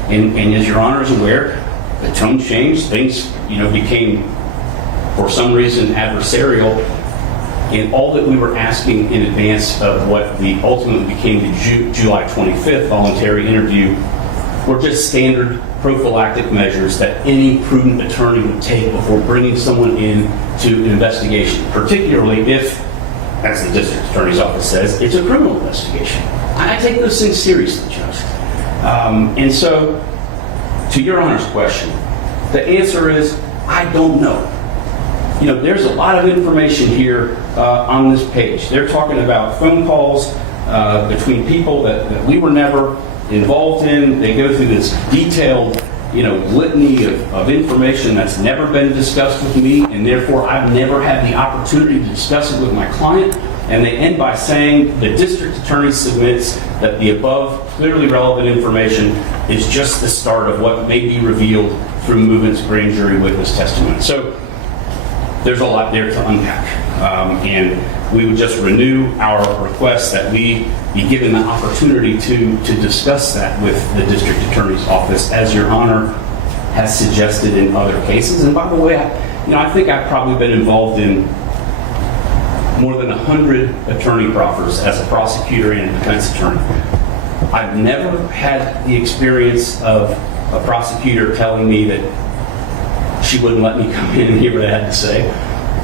And as Your Honor is aware, the tone changed. Things, became, for some reason, adversarial. And all that we were asking in advance of what ultimately became the July 25th voluntary interview were just standard prophylactic measures that any prudent attorney would take before bringing someone in to an investigation, particularly if, as the district attorney's office says, it's a criminal investigation. I take those things seriously, Judge. And so, to Your Honor's question, the answer is, I don't know. There's a lot of information here on this page. They're talking about phone calls between people that we were never involved in. They go through this detailed, litany of information that's never been discussed with me, and therefore I've never had the opportunity to discuss it with my client. And they end by saying the district attorney submits that the above clearly relevant information is just the start of what may be revealed through movements, grand jury witness testimony. So there's a lot there to unpack. And we would just renew our request that we be given the opportunity to discuss that with the district attorney's office, as Your Honor has suggested in other cases. And by the way, I think I've probably been involved in more than 100 attorney proffers as a prosecutor and a defense attorney. I've never had the experience of a prosecutor telling me that she wouldn't let me come in and hear what I had to say.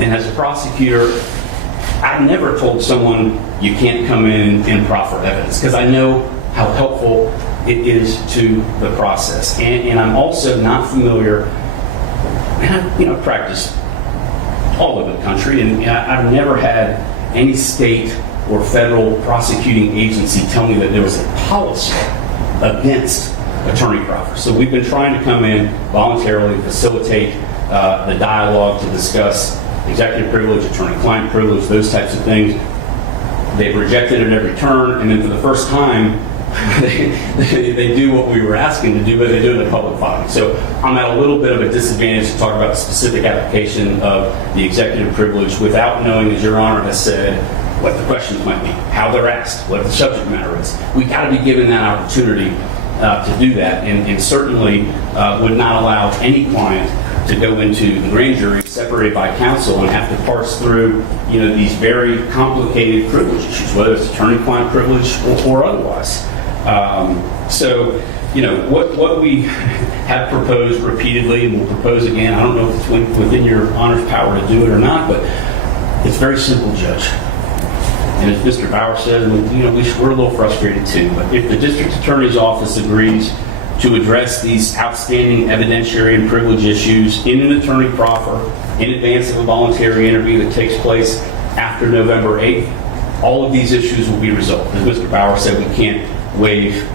And as a prosecutor, I've never told someone you can't come in and proffer evidence, because I know how helpful it is to the process. And I'm also not familiar, and I've practiced all over the country, and I've never had any state or federal prosecuting agency tell me that there was a policy against attorney proffers. So we've been trying to come in voluntarily, facilitate the dialogue to discuss executive privilege, attorney-client privilege, those types of things. They've rejected it at every turn, and then for the first time, they do what we were asking to do, but they do it in a public forum. So I'm at a little bit of a disadvantage to talk about the specific application of the executive privilege without knowing, as Your Honor has said, what the questions might be, how they're asked, what the subject matter is. We got to be given that opportunity to do that, and certainly would not allow any client to go into the grand jury separated by counsel and have to parse through, these very complicated privilege issues, whether it's attorney-client privilege or otherwise. So, what we have proposed repeatedly and will propose again, I don't know if it's within Your Honor's power to do it or not, but it's very simple, Judge. And as Mr. Bauer said, we're a little frustrated too, but if the district attorney's office agrees to address these outstanding evidentiary and privilege issues in an attorney proffer in advance of a voluntary interview that takes place after November 8th, all of these issues will be resolved. As Mr. Bauer said, we can't waive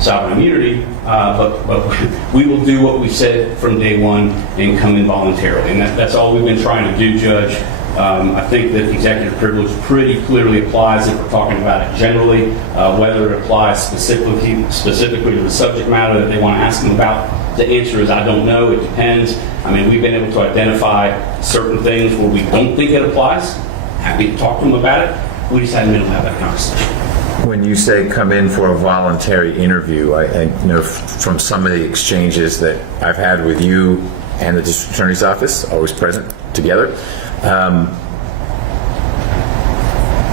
sovereign immunity, but we will do what we said from day one and come in voluntarily. And that's all we've been trying to do, Judge. I think that executive privilege pretty clearly applies if we're talking about it generally. Whether it applies specifically to the subject matter that they want to ask them about, the answer is I don't know. It depends. I mean, we've been able to identify certain things where we don't think it applies. Happy to talk to them about it. We just haven't been able to have that conversation. When you say come in for a voluntary interview, I know from some of the exchanges that I've had with you and the district attorney's office, always present together,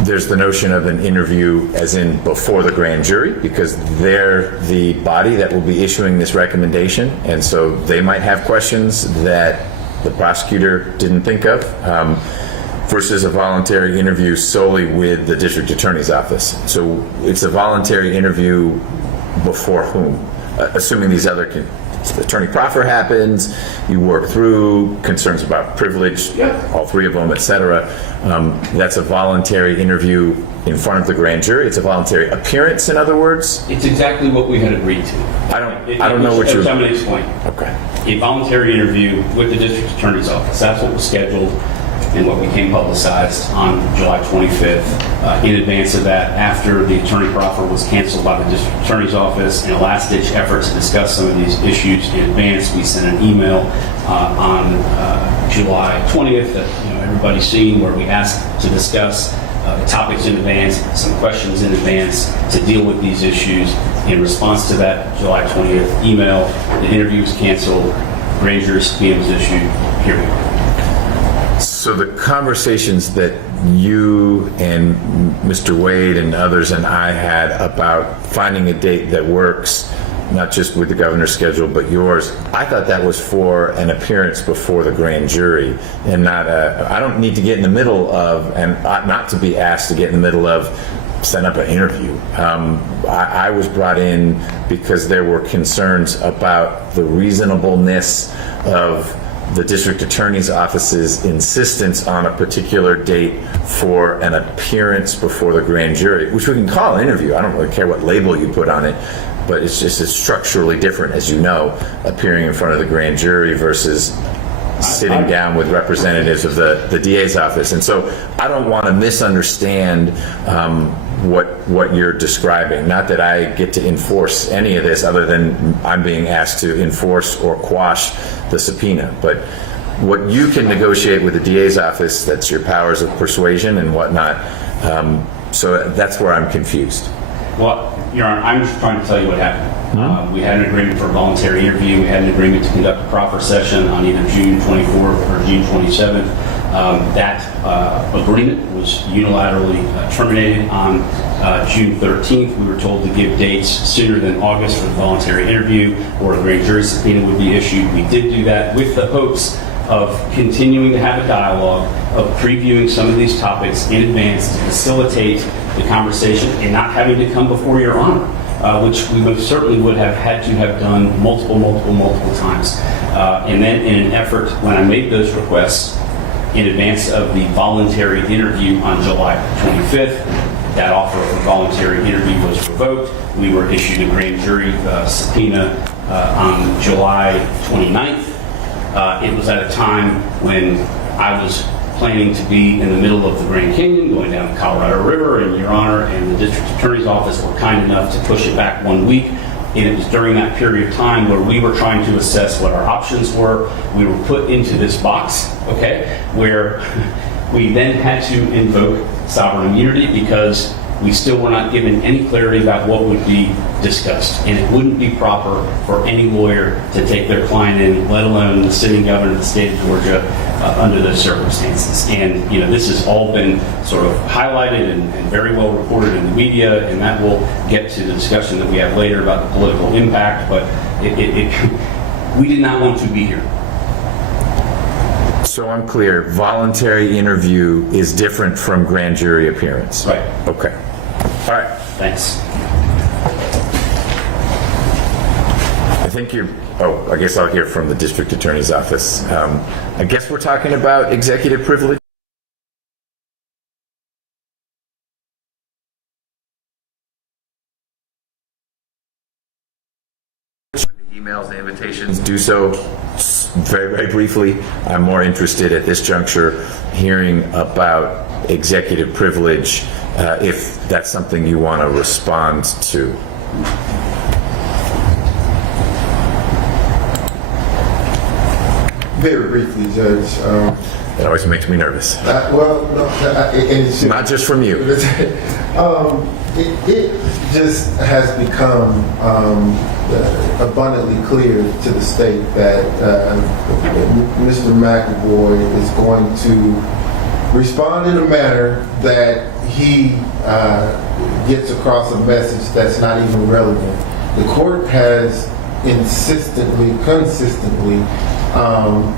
there's the notion of an interview as in before the grand jury, because they're the body that will be issuing this recommendation, and so they might have questions that the prosecutor didn't think of, versus a voluntary interview solely with the district attorney's office. So it's a voluntary interview before whom? Assuming these other the attorney proffer happens, you work through concerns about privilege, all three of them, etc. That's a voluntary interview in front of the grand jury. It's a voluntary appearance, in other words. It's exactly what we had agreed to. I don't know what you're... I'm going to explain. Okay. A voluntary interview with the district attorney's office. That's what was scheduled and what became publicized on July 25th. In advance of that, after the attorney proffer was canceled by the district attorney's office, in a last-ditch effort to discuss some of these issues in advance, we sent an email on July 20th that everybody's seen, where we asked to discuss the topics in advance, some questions in advance to deal with these issues. In response to that July 20th email, the interview was canceled, grand jury subpoena was issued. Here we are. So the conversations that you and Mr. Wade and others and I had about finding a date that works, not just with the governor's schedule, but yours, I thought that was for an appearance before the grand jury, and not I don't need to get in the middle of, and not to be asked to get in the middle of, set up an interview. I was brought in because there were concerns about the reasonableness of the district attorney's office's insistence on a particular date for an appearance before the grand jury, which we can call an interview. I don't really care what label you put on it, but it's structurally different, as you know, appearing in front of the grand jury versus sitting down with representatives of the DA's office. And so I don't want to misunderstand what you're describing. Not that I get to enforce any of this other than I'm being asked to enforce or quash the subpoena. But what you can negotiate with the DA's office, that's your powers of persuasion and whatnot. So that's where I'm confused. Well, Your Honor, I'm just trying to tell you what happened. We had an agreement for a voluntary interview. We had an agreement to conduct a proffer session on either June 24th or June 27th. That agreement was unilaterally terminated on June 13th. We were told to give dates sooner than August for the voluntary interview, or a grand jury subpoena would be issued. We did do that with the hopes of continuing to have a dialogue, of previewing some of these topics in advance to facilitate the conversation and not having to come before Your Honor, which we most certainly would have had to have done multiple times. And then in an effort, when I made those requests in advance of the voluntary interview on July 25th, that offer of a voluntary interview was revoked. We were issued a grand jury subpoena on July 29th. It was at a time when I was planning to be in the middle of the Grand Canyon, going down the Colorado River, and Your Honor and the District Attorney's Office were kind enough to push it back 1 week. And it was during that period of time where we were trying to assess what our options were. We were put into this box, okay, where we then had to invoke sovereign immunity because we still were not given any clarity about what would be discussed. And it wouldn't be proper for any lawyer to take their client in, let alone the sitting governor of the state of Georgia, under those circumstances. And, this has all been sort of highlighted and very well reported in the media, and that will get to the discussion that we have later about the political impact, but we did not want to be here. So I'm clear, voluntary interview is different from grand jury appearance. Right. Okay. All right. Thanks. I think I guess I'll hear from the district attorney's office. I guess we're talking about executive privilege. Emails and invitations, do so very, very briefly. I'm more interested at this juncture hearing about executive privilege, if that's something you want to respond to. Very briefly, Judge. It always makes me nervous. Not just from you. It just has become abundantly clear to the state that Mr. McAvoy is going to respond in a manner that he gets across a message that's not even relevant. The court has consistently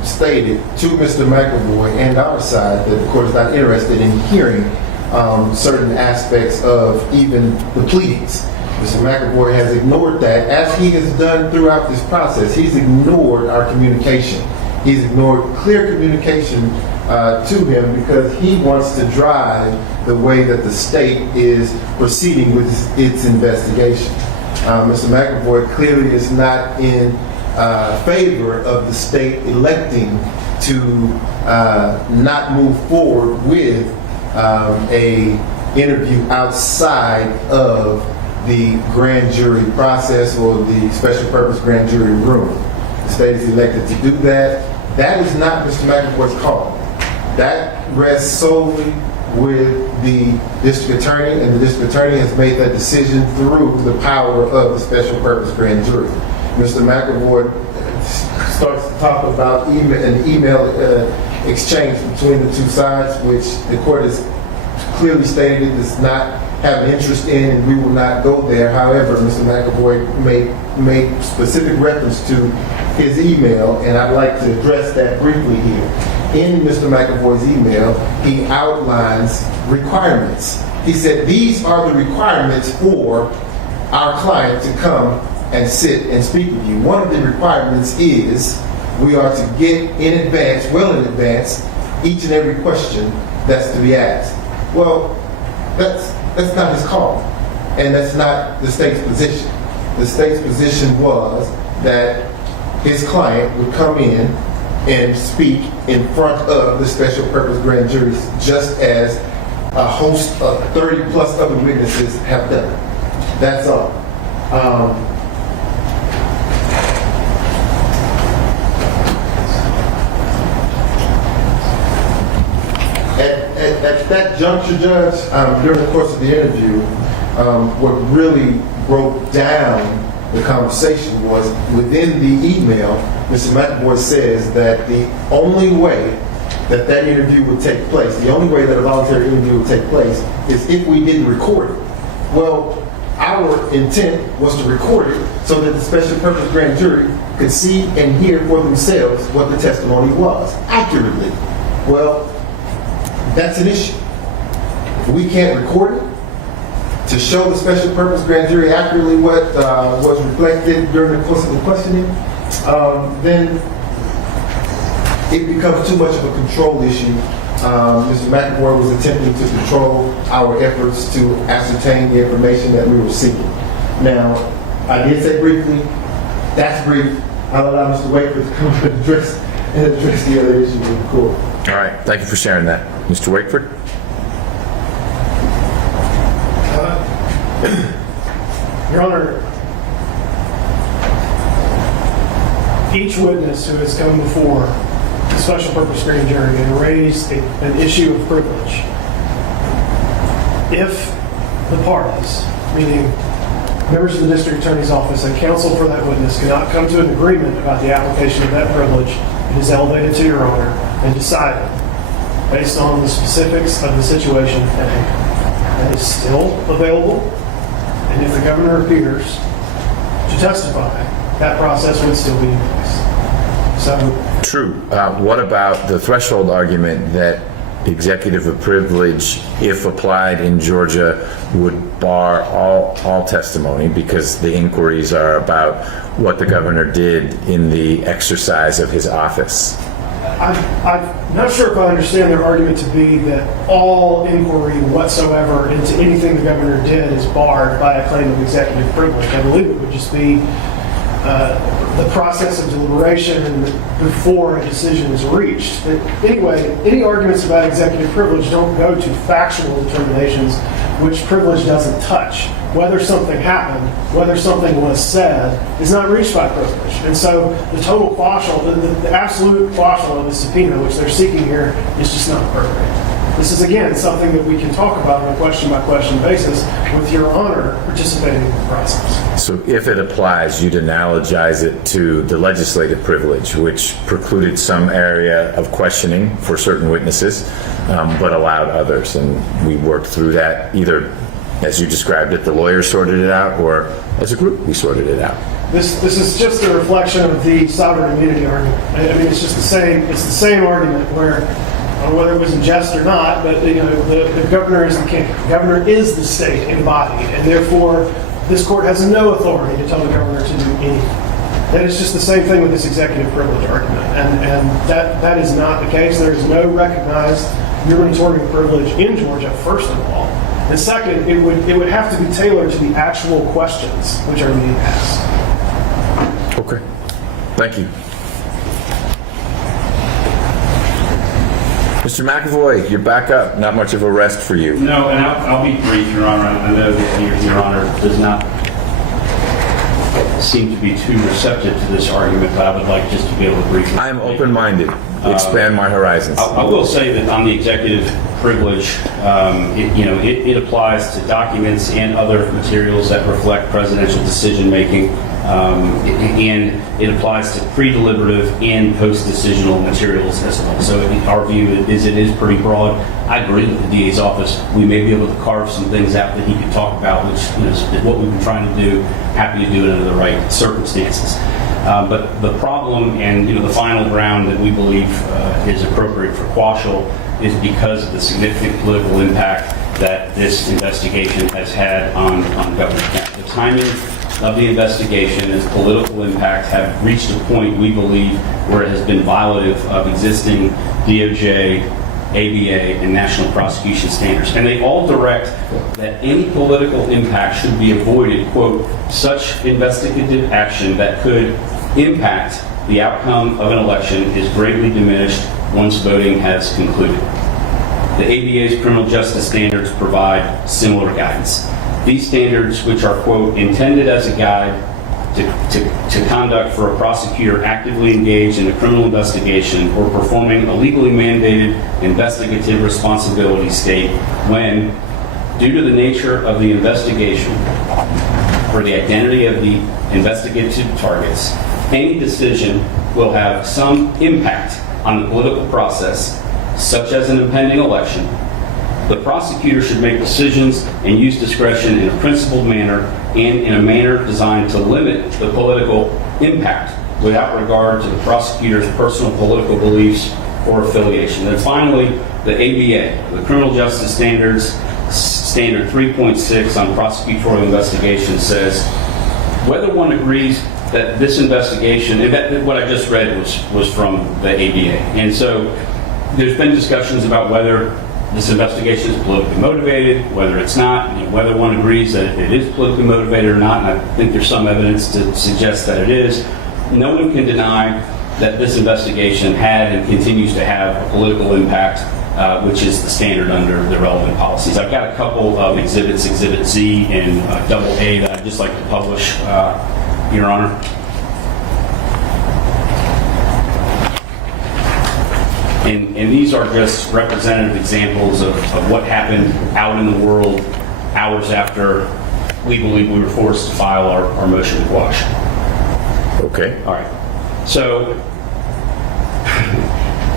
stated to Mr. McAvoy and our side that the court is not interested in hearing certain aspects of even the pleadings. Mr. McAvoy has ignored that, as he has done throughout this process. He's ignored our communication. He's ignored clear communication to him because he wants to drive the way that the state is proceeding with its investigation. Mr. McAvoy clearly is not in favor of the state electing to not move forward with a interview outside of the grand jury process or the special purpose grand jury room. The state is elected to do that. That is not Mr. McAvoy's call. That rests solely with the district attorney, and the district attorney has made that decision through the power of the special purpose grand jury. Mr. McAvoy starts to talk about an email exchange between the two sides, which the court has clearly stated it does not have an interest in, and we will not go there. However, Mr. McAvoy made specific reference to his email, and I'd like to address that briefly here. In Mr. McAvoy's email, he outlines requirements. He said, these are the requirements for our client to come and sit and speak with you. One of the requirements is we are to get in advance, well in advance, each and every question that's to be asked. Well, that's not his call, and that's not the state's position. The state's position was that his client would come in and speak in front of the special purpose grand juries, just as a host of 30 plus other witnesses have done. That's all. At that juncture, Judge, during the course of the interview, what really broke down the conversation was within the email, Mr. McAvoy says that the only way that that interview would take place, the only way that a voluntary interview would take place is if we didn't record it. Well, Our intent was to record it so that the special purpose grand jury could see and hear for themselves what the testimony was accurately. Well, that's an issue. If we can't record it to show the special purpose grand jury accurately what was reflected during the course of the questioning, then it becomes too much of a control issue. Mr. McAvoy was attempting to control our efforts to ascertain the information that we were seeking. Now, I did say briefly, that's brief. I'll allow Mr. Wakeford to come and address the other issues in the court. All right, thank you for sharing that. Mr. Wakeford? Your Honor, each witness who has come before the special purpose grand jury and raised an issue of privilege, if the parties, meaning members of the district attorney's office and counsel for that witness, cannot come to an agreement about the application of that privilege, it is elevated to Your Honor and decided based on the specifics of the situation at hand. That is still available, and if the governor appears to testify, that process would still be in place. So, true. What about the threshold argument that executive privilege, if applied in Georgia, would bar all testimony because the inquiries are about what the governor did in the exercise of his office? I'm not sure if I understand their argument to be that all inquiry whatsoever into anything the governor did is barred by a claim of executive privilege. I believe it would just be the process of deliberation before a decision is reached. But anyway, any arguments about executive privilege don't go to factual determinations which privilege doesn't touch. Whether something happened, whether something was said, is not reached by privilege. And so the total quashal, the absolute quashal of the subpoena which they're seeking here is just not appropriate. This is, again, something that we can talk about on a question-by-question basis with Your Honor participating in the process. So if it applies, you'd analogize it to the legislative privilege, which precluded some area of questioning for certain witnesses, but allowed others. And we worked through that either, as you described it, the lawyers sorted it out, or as a group, we sorted it out. This is just a reflection of the sovereign immunity argument. I mean, it's just the same argument where, whether it was in jest or not, but the governor is the king. The governor is the state embodied, and therefore this court has no authority to tell the governor to do anything. That is just the same thing with this executive privilege argument, and that is not the case. There is no recognized gubernatorial privilege in Georgia, first of all. And second, it would have to be tailored to the actual questions which are being asked. Okay. Thank you. Mr. McAvoy, you're back up. Not much of a rest for you. No, and I'll be brief, Your Honor. I know that Your Honor does not seem to be too receptive to this argument, but I would like just to be able to briefly. I am open-minded. Expand my horizons. I will say that on the executive privilege, it applies to documents and other materials that reflect presidential decision-making, and it applies to pre-deliberative and post-decisional materials as well. So our view is it is pretty broad. I agree with the DA's office. We may be able to carve some things out that he can talk about, which is what we've been trying to do. Happy to do it under the right circumstances. But the problem and the final ground that we believe is appropriate for quashal is because of the significant political impact that this investigation has had on Governor Kemp. The timing of the investigation and its political impact have reached a point, we believe, where it has been violative of existing DOJ, ABA, and national prosecution standards. And they all direct that any political impact should be avoided, quote, such investigative action that could impact the outcome of an election is greatly diminished once voting has concluded. The ABA's criminal justice standards provide similar guidance. These standards, which are, quote, intended as a guide to conduct for a prosecutor actively engaged in a criminal investigation or performing a legally mandated investigative responsibility, state when, due to the nature of the investigation or the identity of the investigative targets, any decision will have some impact on the political process, such as an impending election, The prosecutor should make decisions and use discretion in a principled manner and in a manner designed to limit the political impact without regard to the prosecutor's personal political beliefs or affiliation. And finally, the ABA, the Criminal Justice Standards, Standard 3.6 on prosecutorial investigation says, whether one agrees that this investigation, what I just read was from the ABA. And so there's been discussions about whether this investigation is politically motivated, whether it's not, whether one agrees that it is politically motivated or not, and I think there's some evidence to suggest that it is. No one can deny that this investigation had and continues to have a political impact, which is the standard under the relevant policies. I've got a couple of exhibits, Exhibit Z and Double A, that I'd just like to publish, Your Honor. And these are just representative examples of what happened out in the world hours after we believe we were forced to file our motion to quash. Okay. All right. So,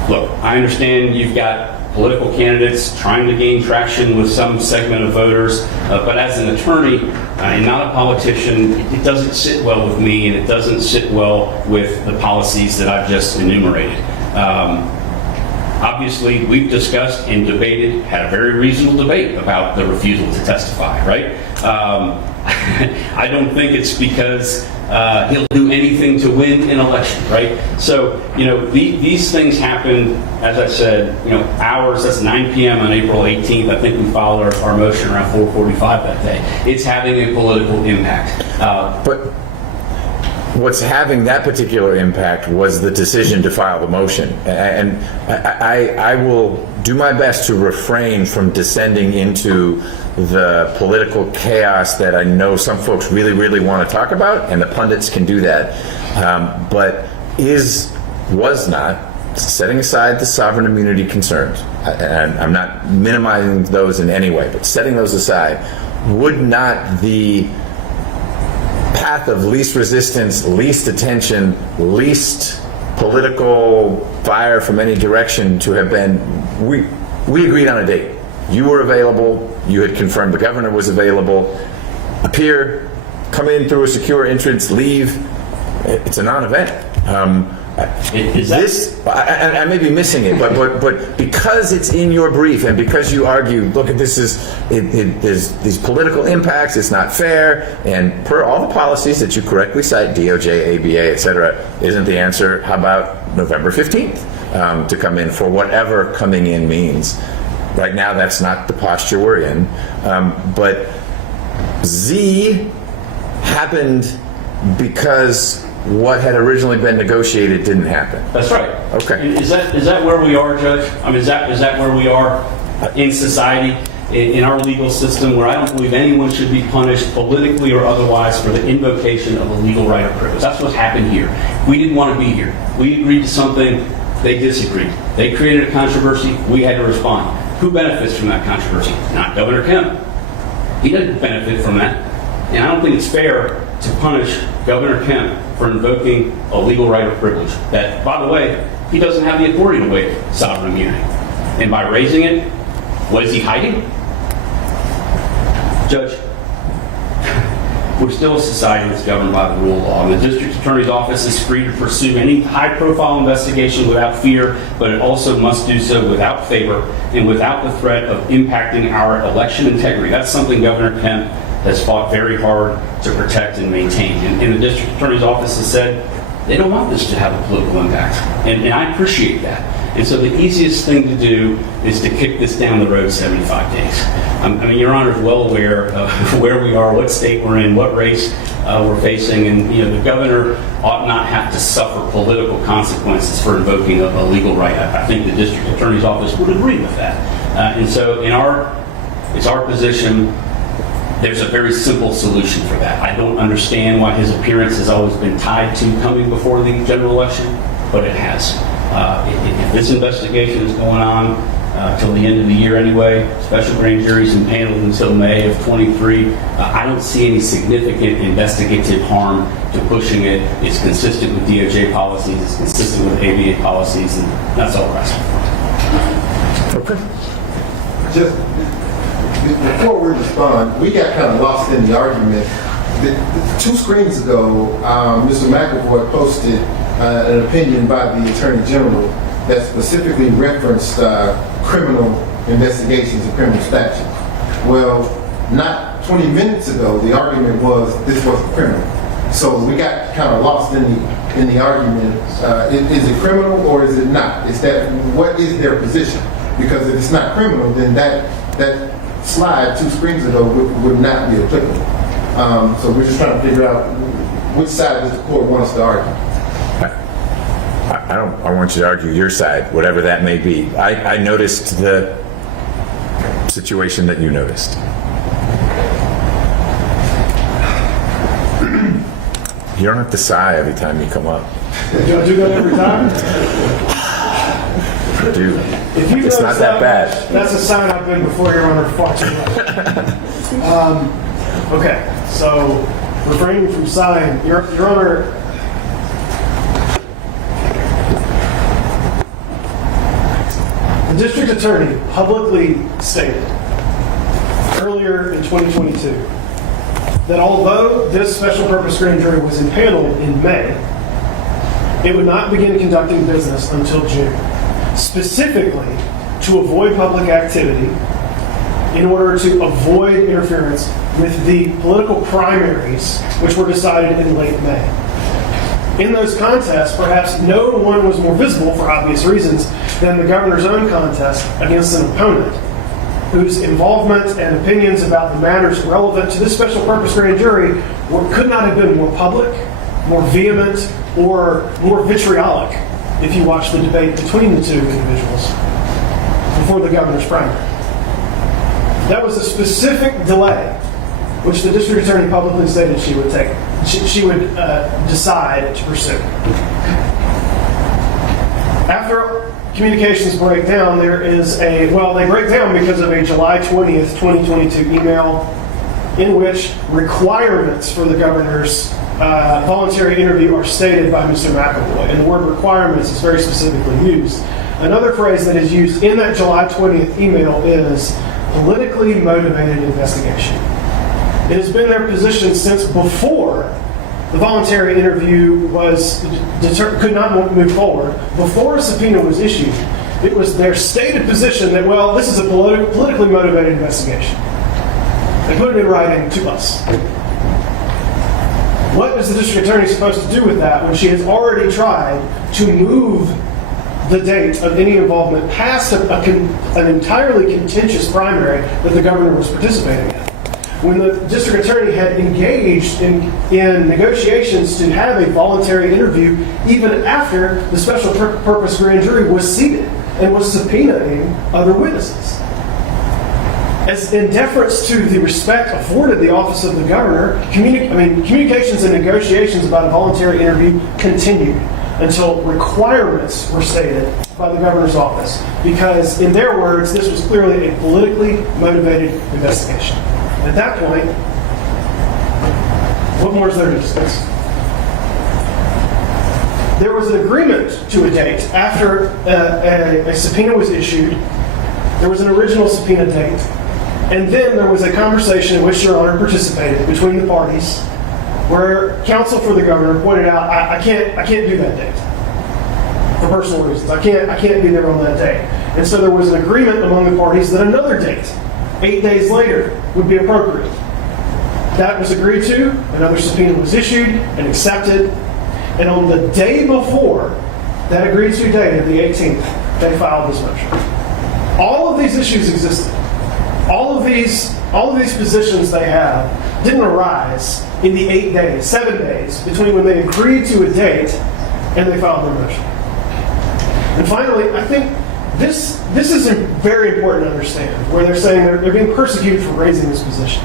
look, I understand you've got political candidates trying to gain traction with some segment of voters, but as an attorney and not a politician, it doesn't sit well with me, and it doesn't sit well with the policies that I've just enumerated. Obviously, we've discussed and debated, had a very reasonable debate about the refusal to testify, right? I don't think it's because he'll do anything to win an election, right? So, these things happen, as I said, hours, that's 9 p.m. on April 18th. I think we filed our motion around 4:45 that day. It's having a political impact. But what's having that particular impact was the decision to file the motion. And I will do my best to refrain from descending into the political chaos that I know some folks really, really want to talk about, and the pundits can do that. But was not, setting aside the sovereign immunity concerns, and I'm not minimizing those in any way, but setting those aside, would not the path of least resistance, least attention, least political fire from any direction to have been, we agreed on a date. You were available, you had confirmed the governor was available, appear, come in through a secure entrance, leave. It's a non-event. I may be missing it, but because it's in your brief and because you argue, look, there's these political impacts, it's not fair, and per all the policies that you correctly cite, DOJ, ABA, et cetera, isn't the answer, how about November 15th to come in for whatever coming in means? Right now, that's not the posture we're in. But Z happened because what had originally been negotiated didn't happen. That's right. Okay. Is that where we are, Judge? I mean, is that where we are in society, in our legal system, where I don't believe anyone should be punished politically or otherwise for the invocation of a legal right of privilege? That's what's happened here. We didn't want to be here. We agreed to something. They disagreed. They created a controversy. We had to respond. Who benefits from that controversy? Not Governor Kemp. He doesn't benefit from that. And I don't think it's fair to punish Governor Kemp for invoking a legal right of privilege that, by the way, he doesn't have the authority to waive sovereign immunity. And by raising it, what is he hiding? Judge, we're still a society that's governed by the rule of law. And the district attorney's office is free to pursue any high-profile investigation without fear, but it also must do so without favor and without the threat of impacting our election integrity. That's something Governor Kemp has fought very hard to protect and maintain. And the district attorney's office has said they don't want this to have a political impact. And I appreciate that. And so the easiest thing to do is to kick this down the road 75 days. I mean, Your Honor is well aware of where we are, what state we're in, what race we're facing, and the governor ought not have to suffer political consequences for invoking a legal right. I think the district attorney's office would agree with that. And so it's our position. There's a very simple solution for that. I don't understand why his appearance has always been tied to coming before the general election, but it has. If this investigation is going on till the end of the year anyway, special grand juries and panels until May of 23, I don't see any significant investigative harm to pushing it. It's consistent with DOJ policies, it's consistent with ABA policies, and that's all we're asking for. Okay. just before we respond, we got kind of lost in the argument. 2 screens ago, Mr. McAvoy posted an opinion by the Attorney General that specifically referenced criminal investigations and criminal statutes. Well, not 20 minutes ago, the argument was this wasn't criminal. So we got kind of lost in the argument. Is it criminal or is it not? What is their position? Because if it's not criminal, then that slide 2 screens ago would not be applicable. So we're just trying to figure out which side does the court want us to argue. I want you to argue your side, whatever that may be. I noticed the situation that you noticed. You don't have to sigh every time you come up. Do I do that every time? Dude, If it's not that bad. That's a sign I've been before Your Honor far too much. Okay, so refraining from sighing, Your Honor. The district attorney publicly stated earlier in 2022 that although this special purpose grand jury was impaneled in May, it would not begin conducting business until June, specifically to avoid public activity in order to avoid interference with the political primaries which were decided in late May. In those contests, perhaps no one was more visible for obvious reasons than the governor's own contest against an opponent whose involvement and opinions about the matters relevant to this special purpose grand jury could not have been more public, more vehement, or more vitriolic if you watch the debate between the 2 individuals before the governor's primary. That was a specific delay which the district attorney publicly stated she would take. She would decide to pursue. After communications break down, they break down because of a July 20th, 2022 email in which requirements for the governor's voluntary interview are stated by Mr. McAvoy, and the word requirements is very specifically used. Another phrase that is used in that July 20th email is politically motivated investigation. It has been their position since before the voluntary interview could not move forward, before a subpoena was issued. It was their stated position that, well, this is a politically motivated investigation. They put it in writing to us. What is the district attorney supposed to do with that when she has already tried to move the date of any involvement past an entirely contentious primary that the governor was participating in? When the district attorney had engaged in negotiations to have a voluntary interview even after the special purpose grand jury was seated and was subpoenaing other witnesses. As in deference to the respect afforded the office of the governor, communications and negotiations about a voluntary interview continued until requirements were stated by the governor's office, because in their words, this was clearly a politically motivated investigation. At that point, what more is there to discuss? There was an agreement to a date after a subpoena was issued. There was an original subpoena date. And then there was a conversation in which Your Honor participated between the parties where counsel for the governor pointed out, I can't do that date for personal reasons. I can't be there on that day. And so there was an agreement among the parties that another date, 8 days later, would be appropriate. That was agreed to. Another subpoena was issued and accepted. And on the day before that agreed to date, of the 18th, they filed this motion. All of these issues existed. All of these positions they have didn't arise in the 8 days, 7 days between when they agreed to a date and they filed their motion. And finally, I think this is very important to understand, where they're saying they're being persecuted for raising this position.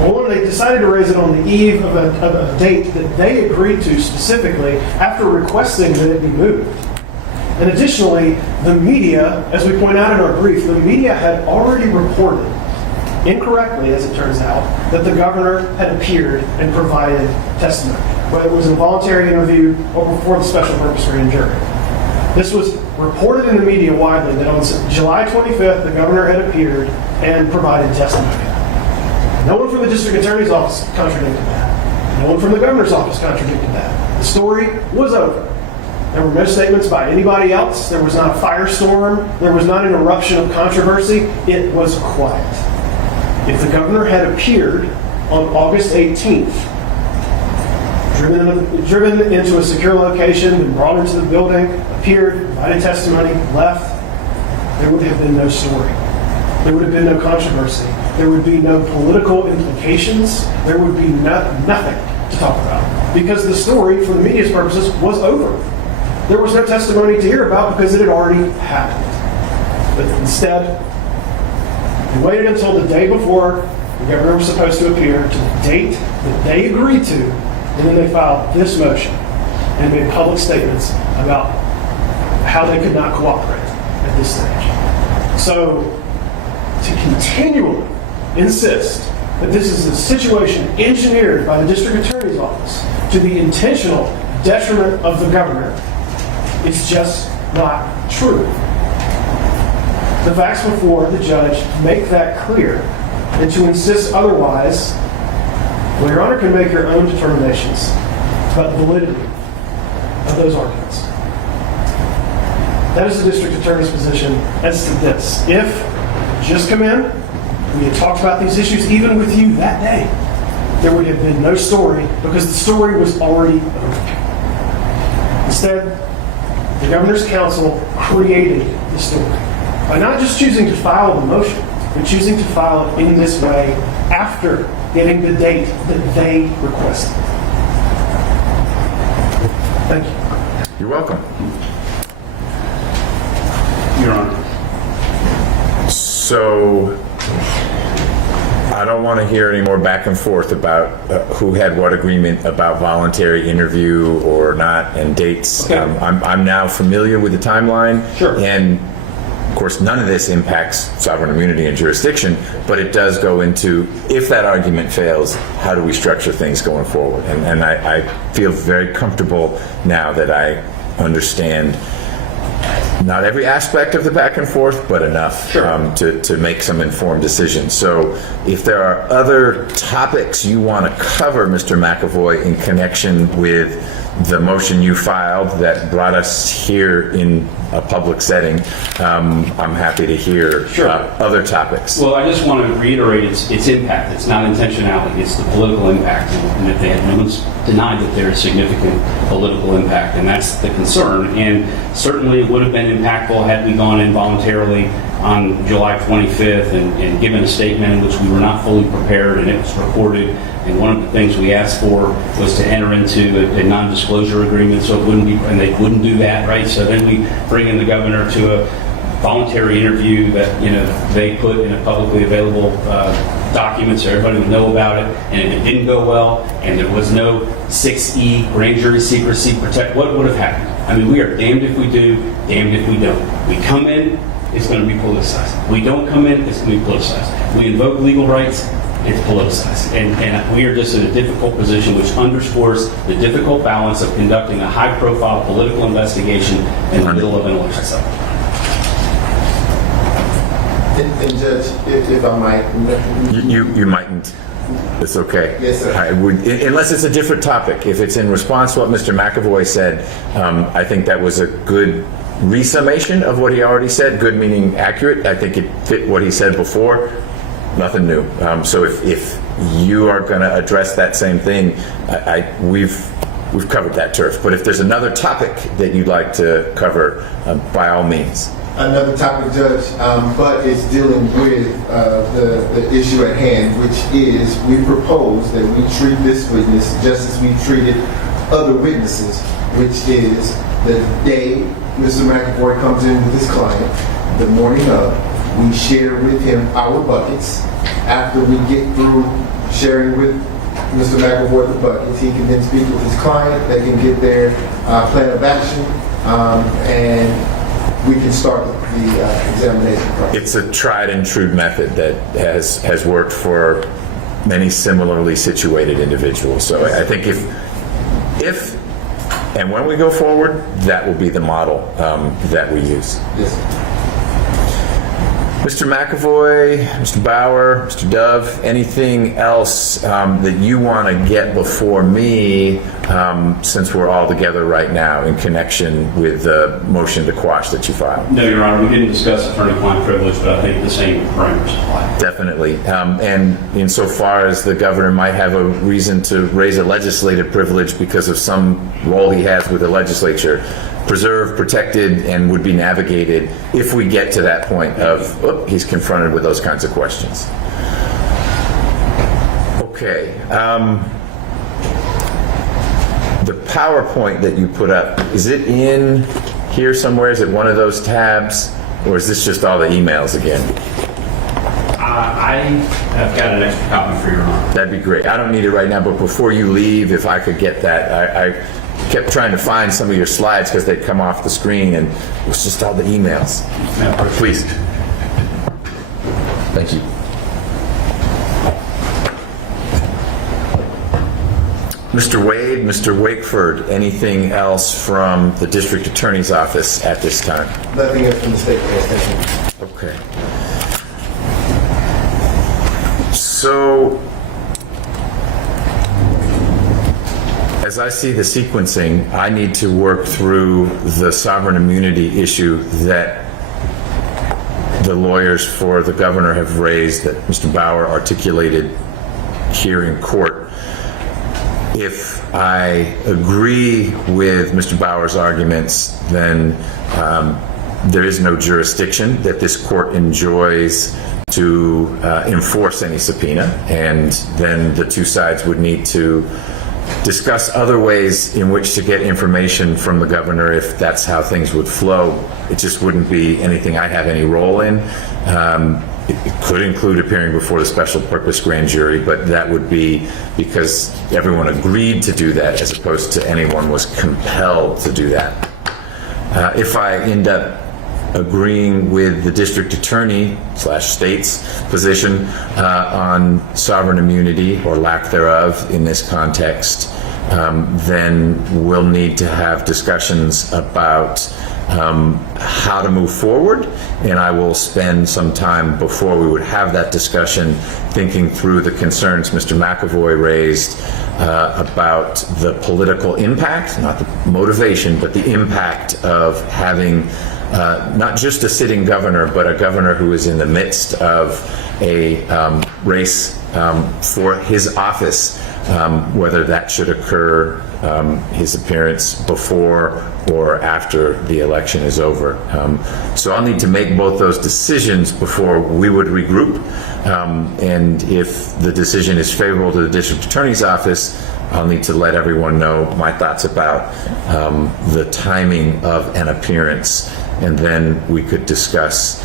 Well, when they decided to raise it on the eve of a date that they agreed to specifically after requesting that it be moved. And additionally, the media, as we point out in our brief, the media had already reported, incorrectly as it turns out, that the governor had appeared and provided testimony, whether it was a voluntary interview or before the special purpose grand jury. This was reported in the media widely that on July 25th, the governor had appeared and provided testimony. No one from the district attorney's office contradicted that. No one from the governor's office contradicted that. The story was over. There were no statements by anybody else. There was not a firestorm. There was not an eruption of controversy. It was quiet. If the governor had appeared on August 18th, driven into a secure location, been brought into the building, appeared, provided testimony, left, there would have been no story. There would have been no controversy. There would be no political implications. There would be nothing to talk about. Because the story, for the media's purposes, was over. There was no testimony to hear about because it had already happened. But instead, we waited until the day before the governor was supposed to appear, to the date that they agreed to, and then they filed this motion and made public statements about how they could not cooperate at this stage. So, to continually insist that this is a situation engineered by the district attorney's office to the intentional detriment of the governor, it's just not true. The facts before the judge make that clear, and to insist otherwise, well, Your Honor can make your own determinations about the validity of those arguments. That is the district attorney's position as to this. If just come in, we had talked about these issues even with you that day, there would have been no story because the story was already over. Instead, the governor's counsel created the story by not just choosing to file the motion, but choosing to file it in this way after getting the date that they requested. Thank you. You're welcome. Your Honor. So, I don't want to hear any more back and forth about who had what agreement about voluntary interview or not and dates. Okay. I'm now familiar with the timeline. Sure. And of course, none of this impacts sovereign immunity and jurisdiction, but it does go into, if that argument fails, how do we structure things going forward? And I feel very comfortable now that I understand not every aspect of the back and forth, but enough to make some informed decisions. So if there are other topics you want to cover, Mr. McAvoy, in connection with the motion you filed that brought us here in a public setting, I'm happy to hear other topics. Well, I just want to reiterate its impact. It's not intentionality, it's the political impact. And that no one's denied that there is significant political impact, and that's the concern. And certainly it would have been impactful had we gone in voluntarily on July 25th and given a statement in which we were not fully prepared and it was recorded. And one of the things we asked for was to enter into a non-disclosure agreement, so it wouldn't be, and they wouldn't do that, right? So then we bring in the governor to a voluntary interview that they put in a publicly available document so everybody would know about it. And if it didn't go well, and there was no 6E grand jury secrecy protect, what would have happened? I mean, we are damned if we do, damned if we don't. We come in, it's going to be politicized. We don't come in, it's going to be politicized. We invoke legal rights, it's politicized. And we are just in a difficult position, which underscores the difficult balance of conducting a high-profile political investigation in the middle of an election cycle. And Judge, if I might... You mightn't. It's okay. Yes, sir. Unless it's a different topic. If it's in response to what Mr. McAvoy said, I think that was a good resummation of what he already said. Good meaning accurate. I think it fit what he said before. Nothing new. So if you are going to address that same thing, we've covered that turf. But if there's another topic that you'd like to cover, by all means. Another topic, Judge, but it's dealing with the issue at hand, which is we propose that we treat this witness just as we treated other witnesses, which is the day Mr. McAvoy comes in with his client, the morning of, we share with him our buckets. After we get through sharing with Mr. McAvoy the buckets, he can then speak with his client, they can get their plan of action, and we can start the examination process. It's a tried and true method that has worked for many similarly situated individuals. So I think if And when we go forward, that will be the model that we use. Yes. Mr. McAvoy, Mr. Bauer, Mr. Dove, anything else that you want to get before me since we're all together right now in connection with the motion to quash that you filed? No, Your Honor, we didn't discuss attorney-client privilege, but I think the same parameters apply. Definitely. And insofar as the governor might have a reason to raise a legislative privilege because of some role he has with the legislature, preserved, protected, and would be navigated if we get to that point of he's confronted with those kinds of questions. Okay. The PowerPoint that you put up, is it in here somewhere? Is it one of those tabs? Or is this just all the emails again? I have got an extra copy for Your Honor. That'd be great. I don't need it right now, but before you leave, if I could get that. I kept trying to find some of your slides because they'd come off the screen and it was just all the emails. Please. Thank you. Mr. Wade, Mr. Wakeford, anything else from the district attorney's office at this time? Nothing else from the state police. Okay. So, as I see the sequencing, I need to work through the sovereign immunity issue that the lawyers for the governor have raised, that Mr. Bauer articulated here in court. If I agree with Mr. Bauer's arguments, then there is no jurisdiction that this court enjoys to enforce any subpoena, and then the two sides would need to discuss other ways in which to get information from the governor if that's how things would flow. It just wouldn't be anything I have any role in. It could include appearing before the special purpose grand jury, but that would be because everyone agreed to do that as opposed to anyone was compelled to do that. If I end up agreeing with the district attorney / state's position on sovereign immunity or lack thereof in this context, then we'll need to have discussions about how to move forward, and I will spend some time before we would have that discussion thinking through the concerns Mr. McAvoy raised about the political impact, not the motivation, but the impact of having not just a sitting governor, but a governor who is in the midst of a race for his office, whether that should occur, his appearance before or after the election is over. So I'll need to make both those decisions before we would regroup. And if the decision is favorable to the district attorney's office, I'll need to let everyone know my thoughts about the timing of an appearance, and then we could discuss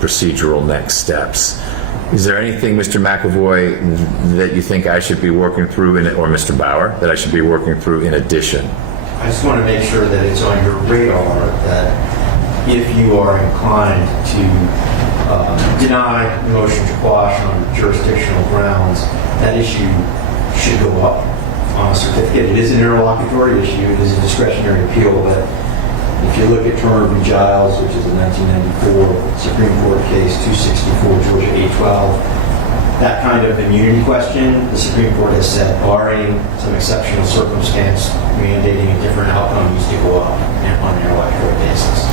procedural next steps. Is there anything, Mr. McAvoy, that you think I should be working through, or Mr. Bauer, that I should be working through in addition? I just want to make sure that it's on your radar that if you are inclined to deny the motion to quash on jurisdictional grounds, that issue should go up on a certificate. It is an interlocutory issue. It is a discretionary appeal, but if you look at Turner v. Giles, which is a 1994 Supreme Court case, 264 Georgia 812, that kind of immunity question, the Supreme Court has said, barring some exceptional circumstance mandating a different outcome, needs to go up on an interlocutory basis.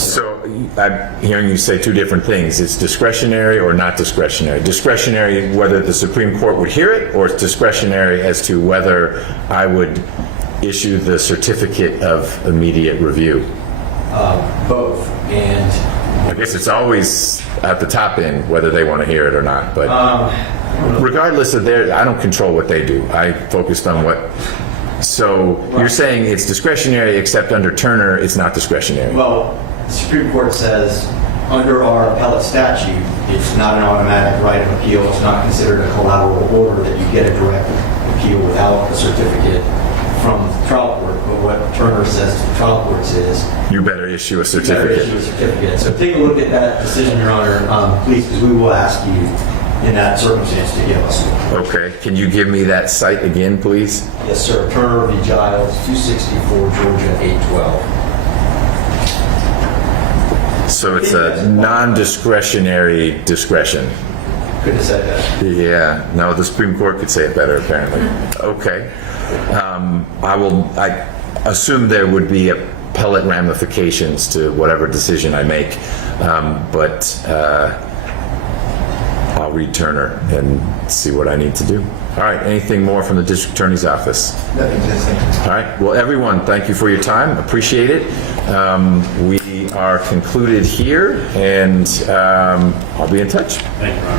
So I'm hearing you say two different things. It's discretionary or not discretionary. Discretionary whether the Supreme Court would hear it, or it's discretionary as to whether I would issue the certificate of immediate review? Both. And I guess it's always at the top end whether they want to hear it or not. But regardless of I don't control what they do. I focused on what. So you're saying it's discretionary, except under Turner, it's not discretionary. Well, the Supreme Court says under our appellate statute, it's not an automatic right of appeal. It's not considered a collateral order that you get a direct appeal without a certificate from the trial court. But what Turner says to the trial courts is, you better issue a certificate. So take a look at that decision, Your Honor, please, because we will ask you in that circumstance to give us. Okay. Can you give me that site again, please? Yes, sir. Turner v. Giles, 264 Georgia 812. So it's a non-discretionary discretion. Could have said that. Yeah. No, the Supreme Court could say it better, apparently. Okay. I assume there would be appellate ramifications to whatever decision I make, but I'll read Turner and see what I need to do. All right. Anything more from the District Attorney's Office? Nothing. All right. Well, everyone, thank you for your time. Appreciate it. We are concluded here, and I'll be in touch. Thank you, Ron.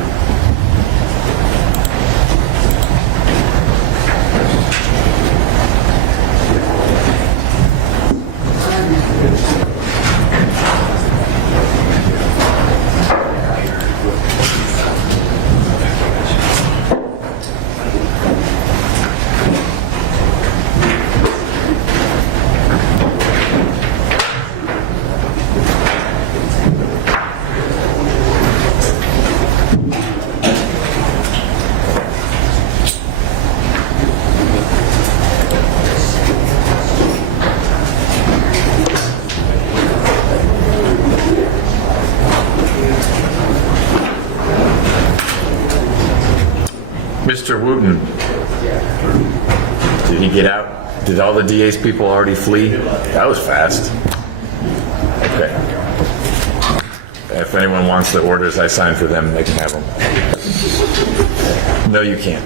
Mr. Wooten, did he get out? Did all the DA's people already flee? That was fast. Okay. If anyone wants the orders I signed for them, they can have them. No, you can't.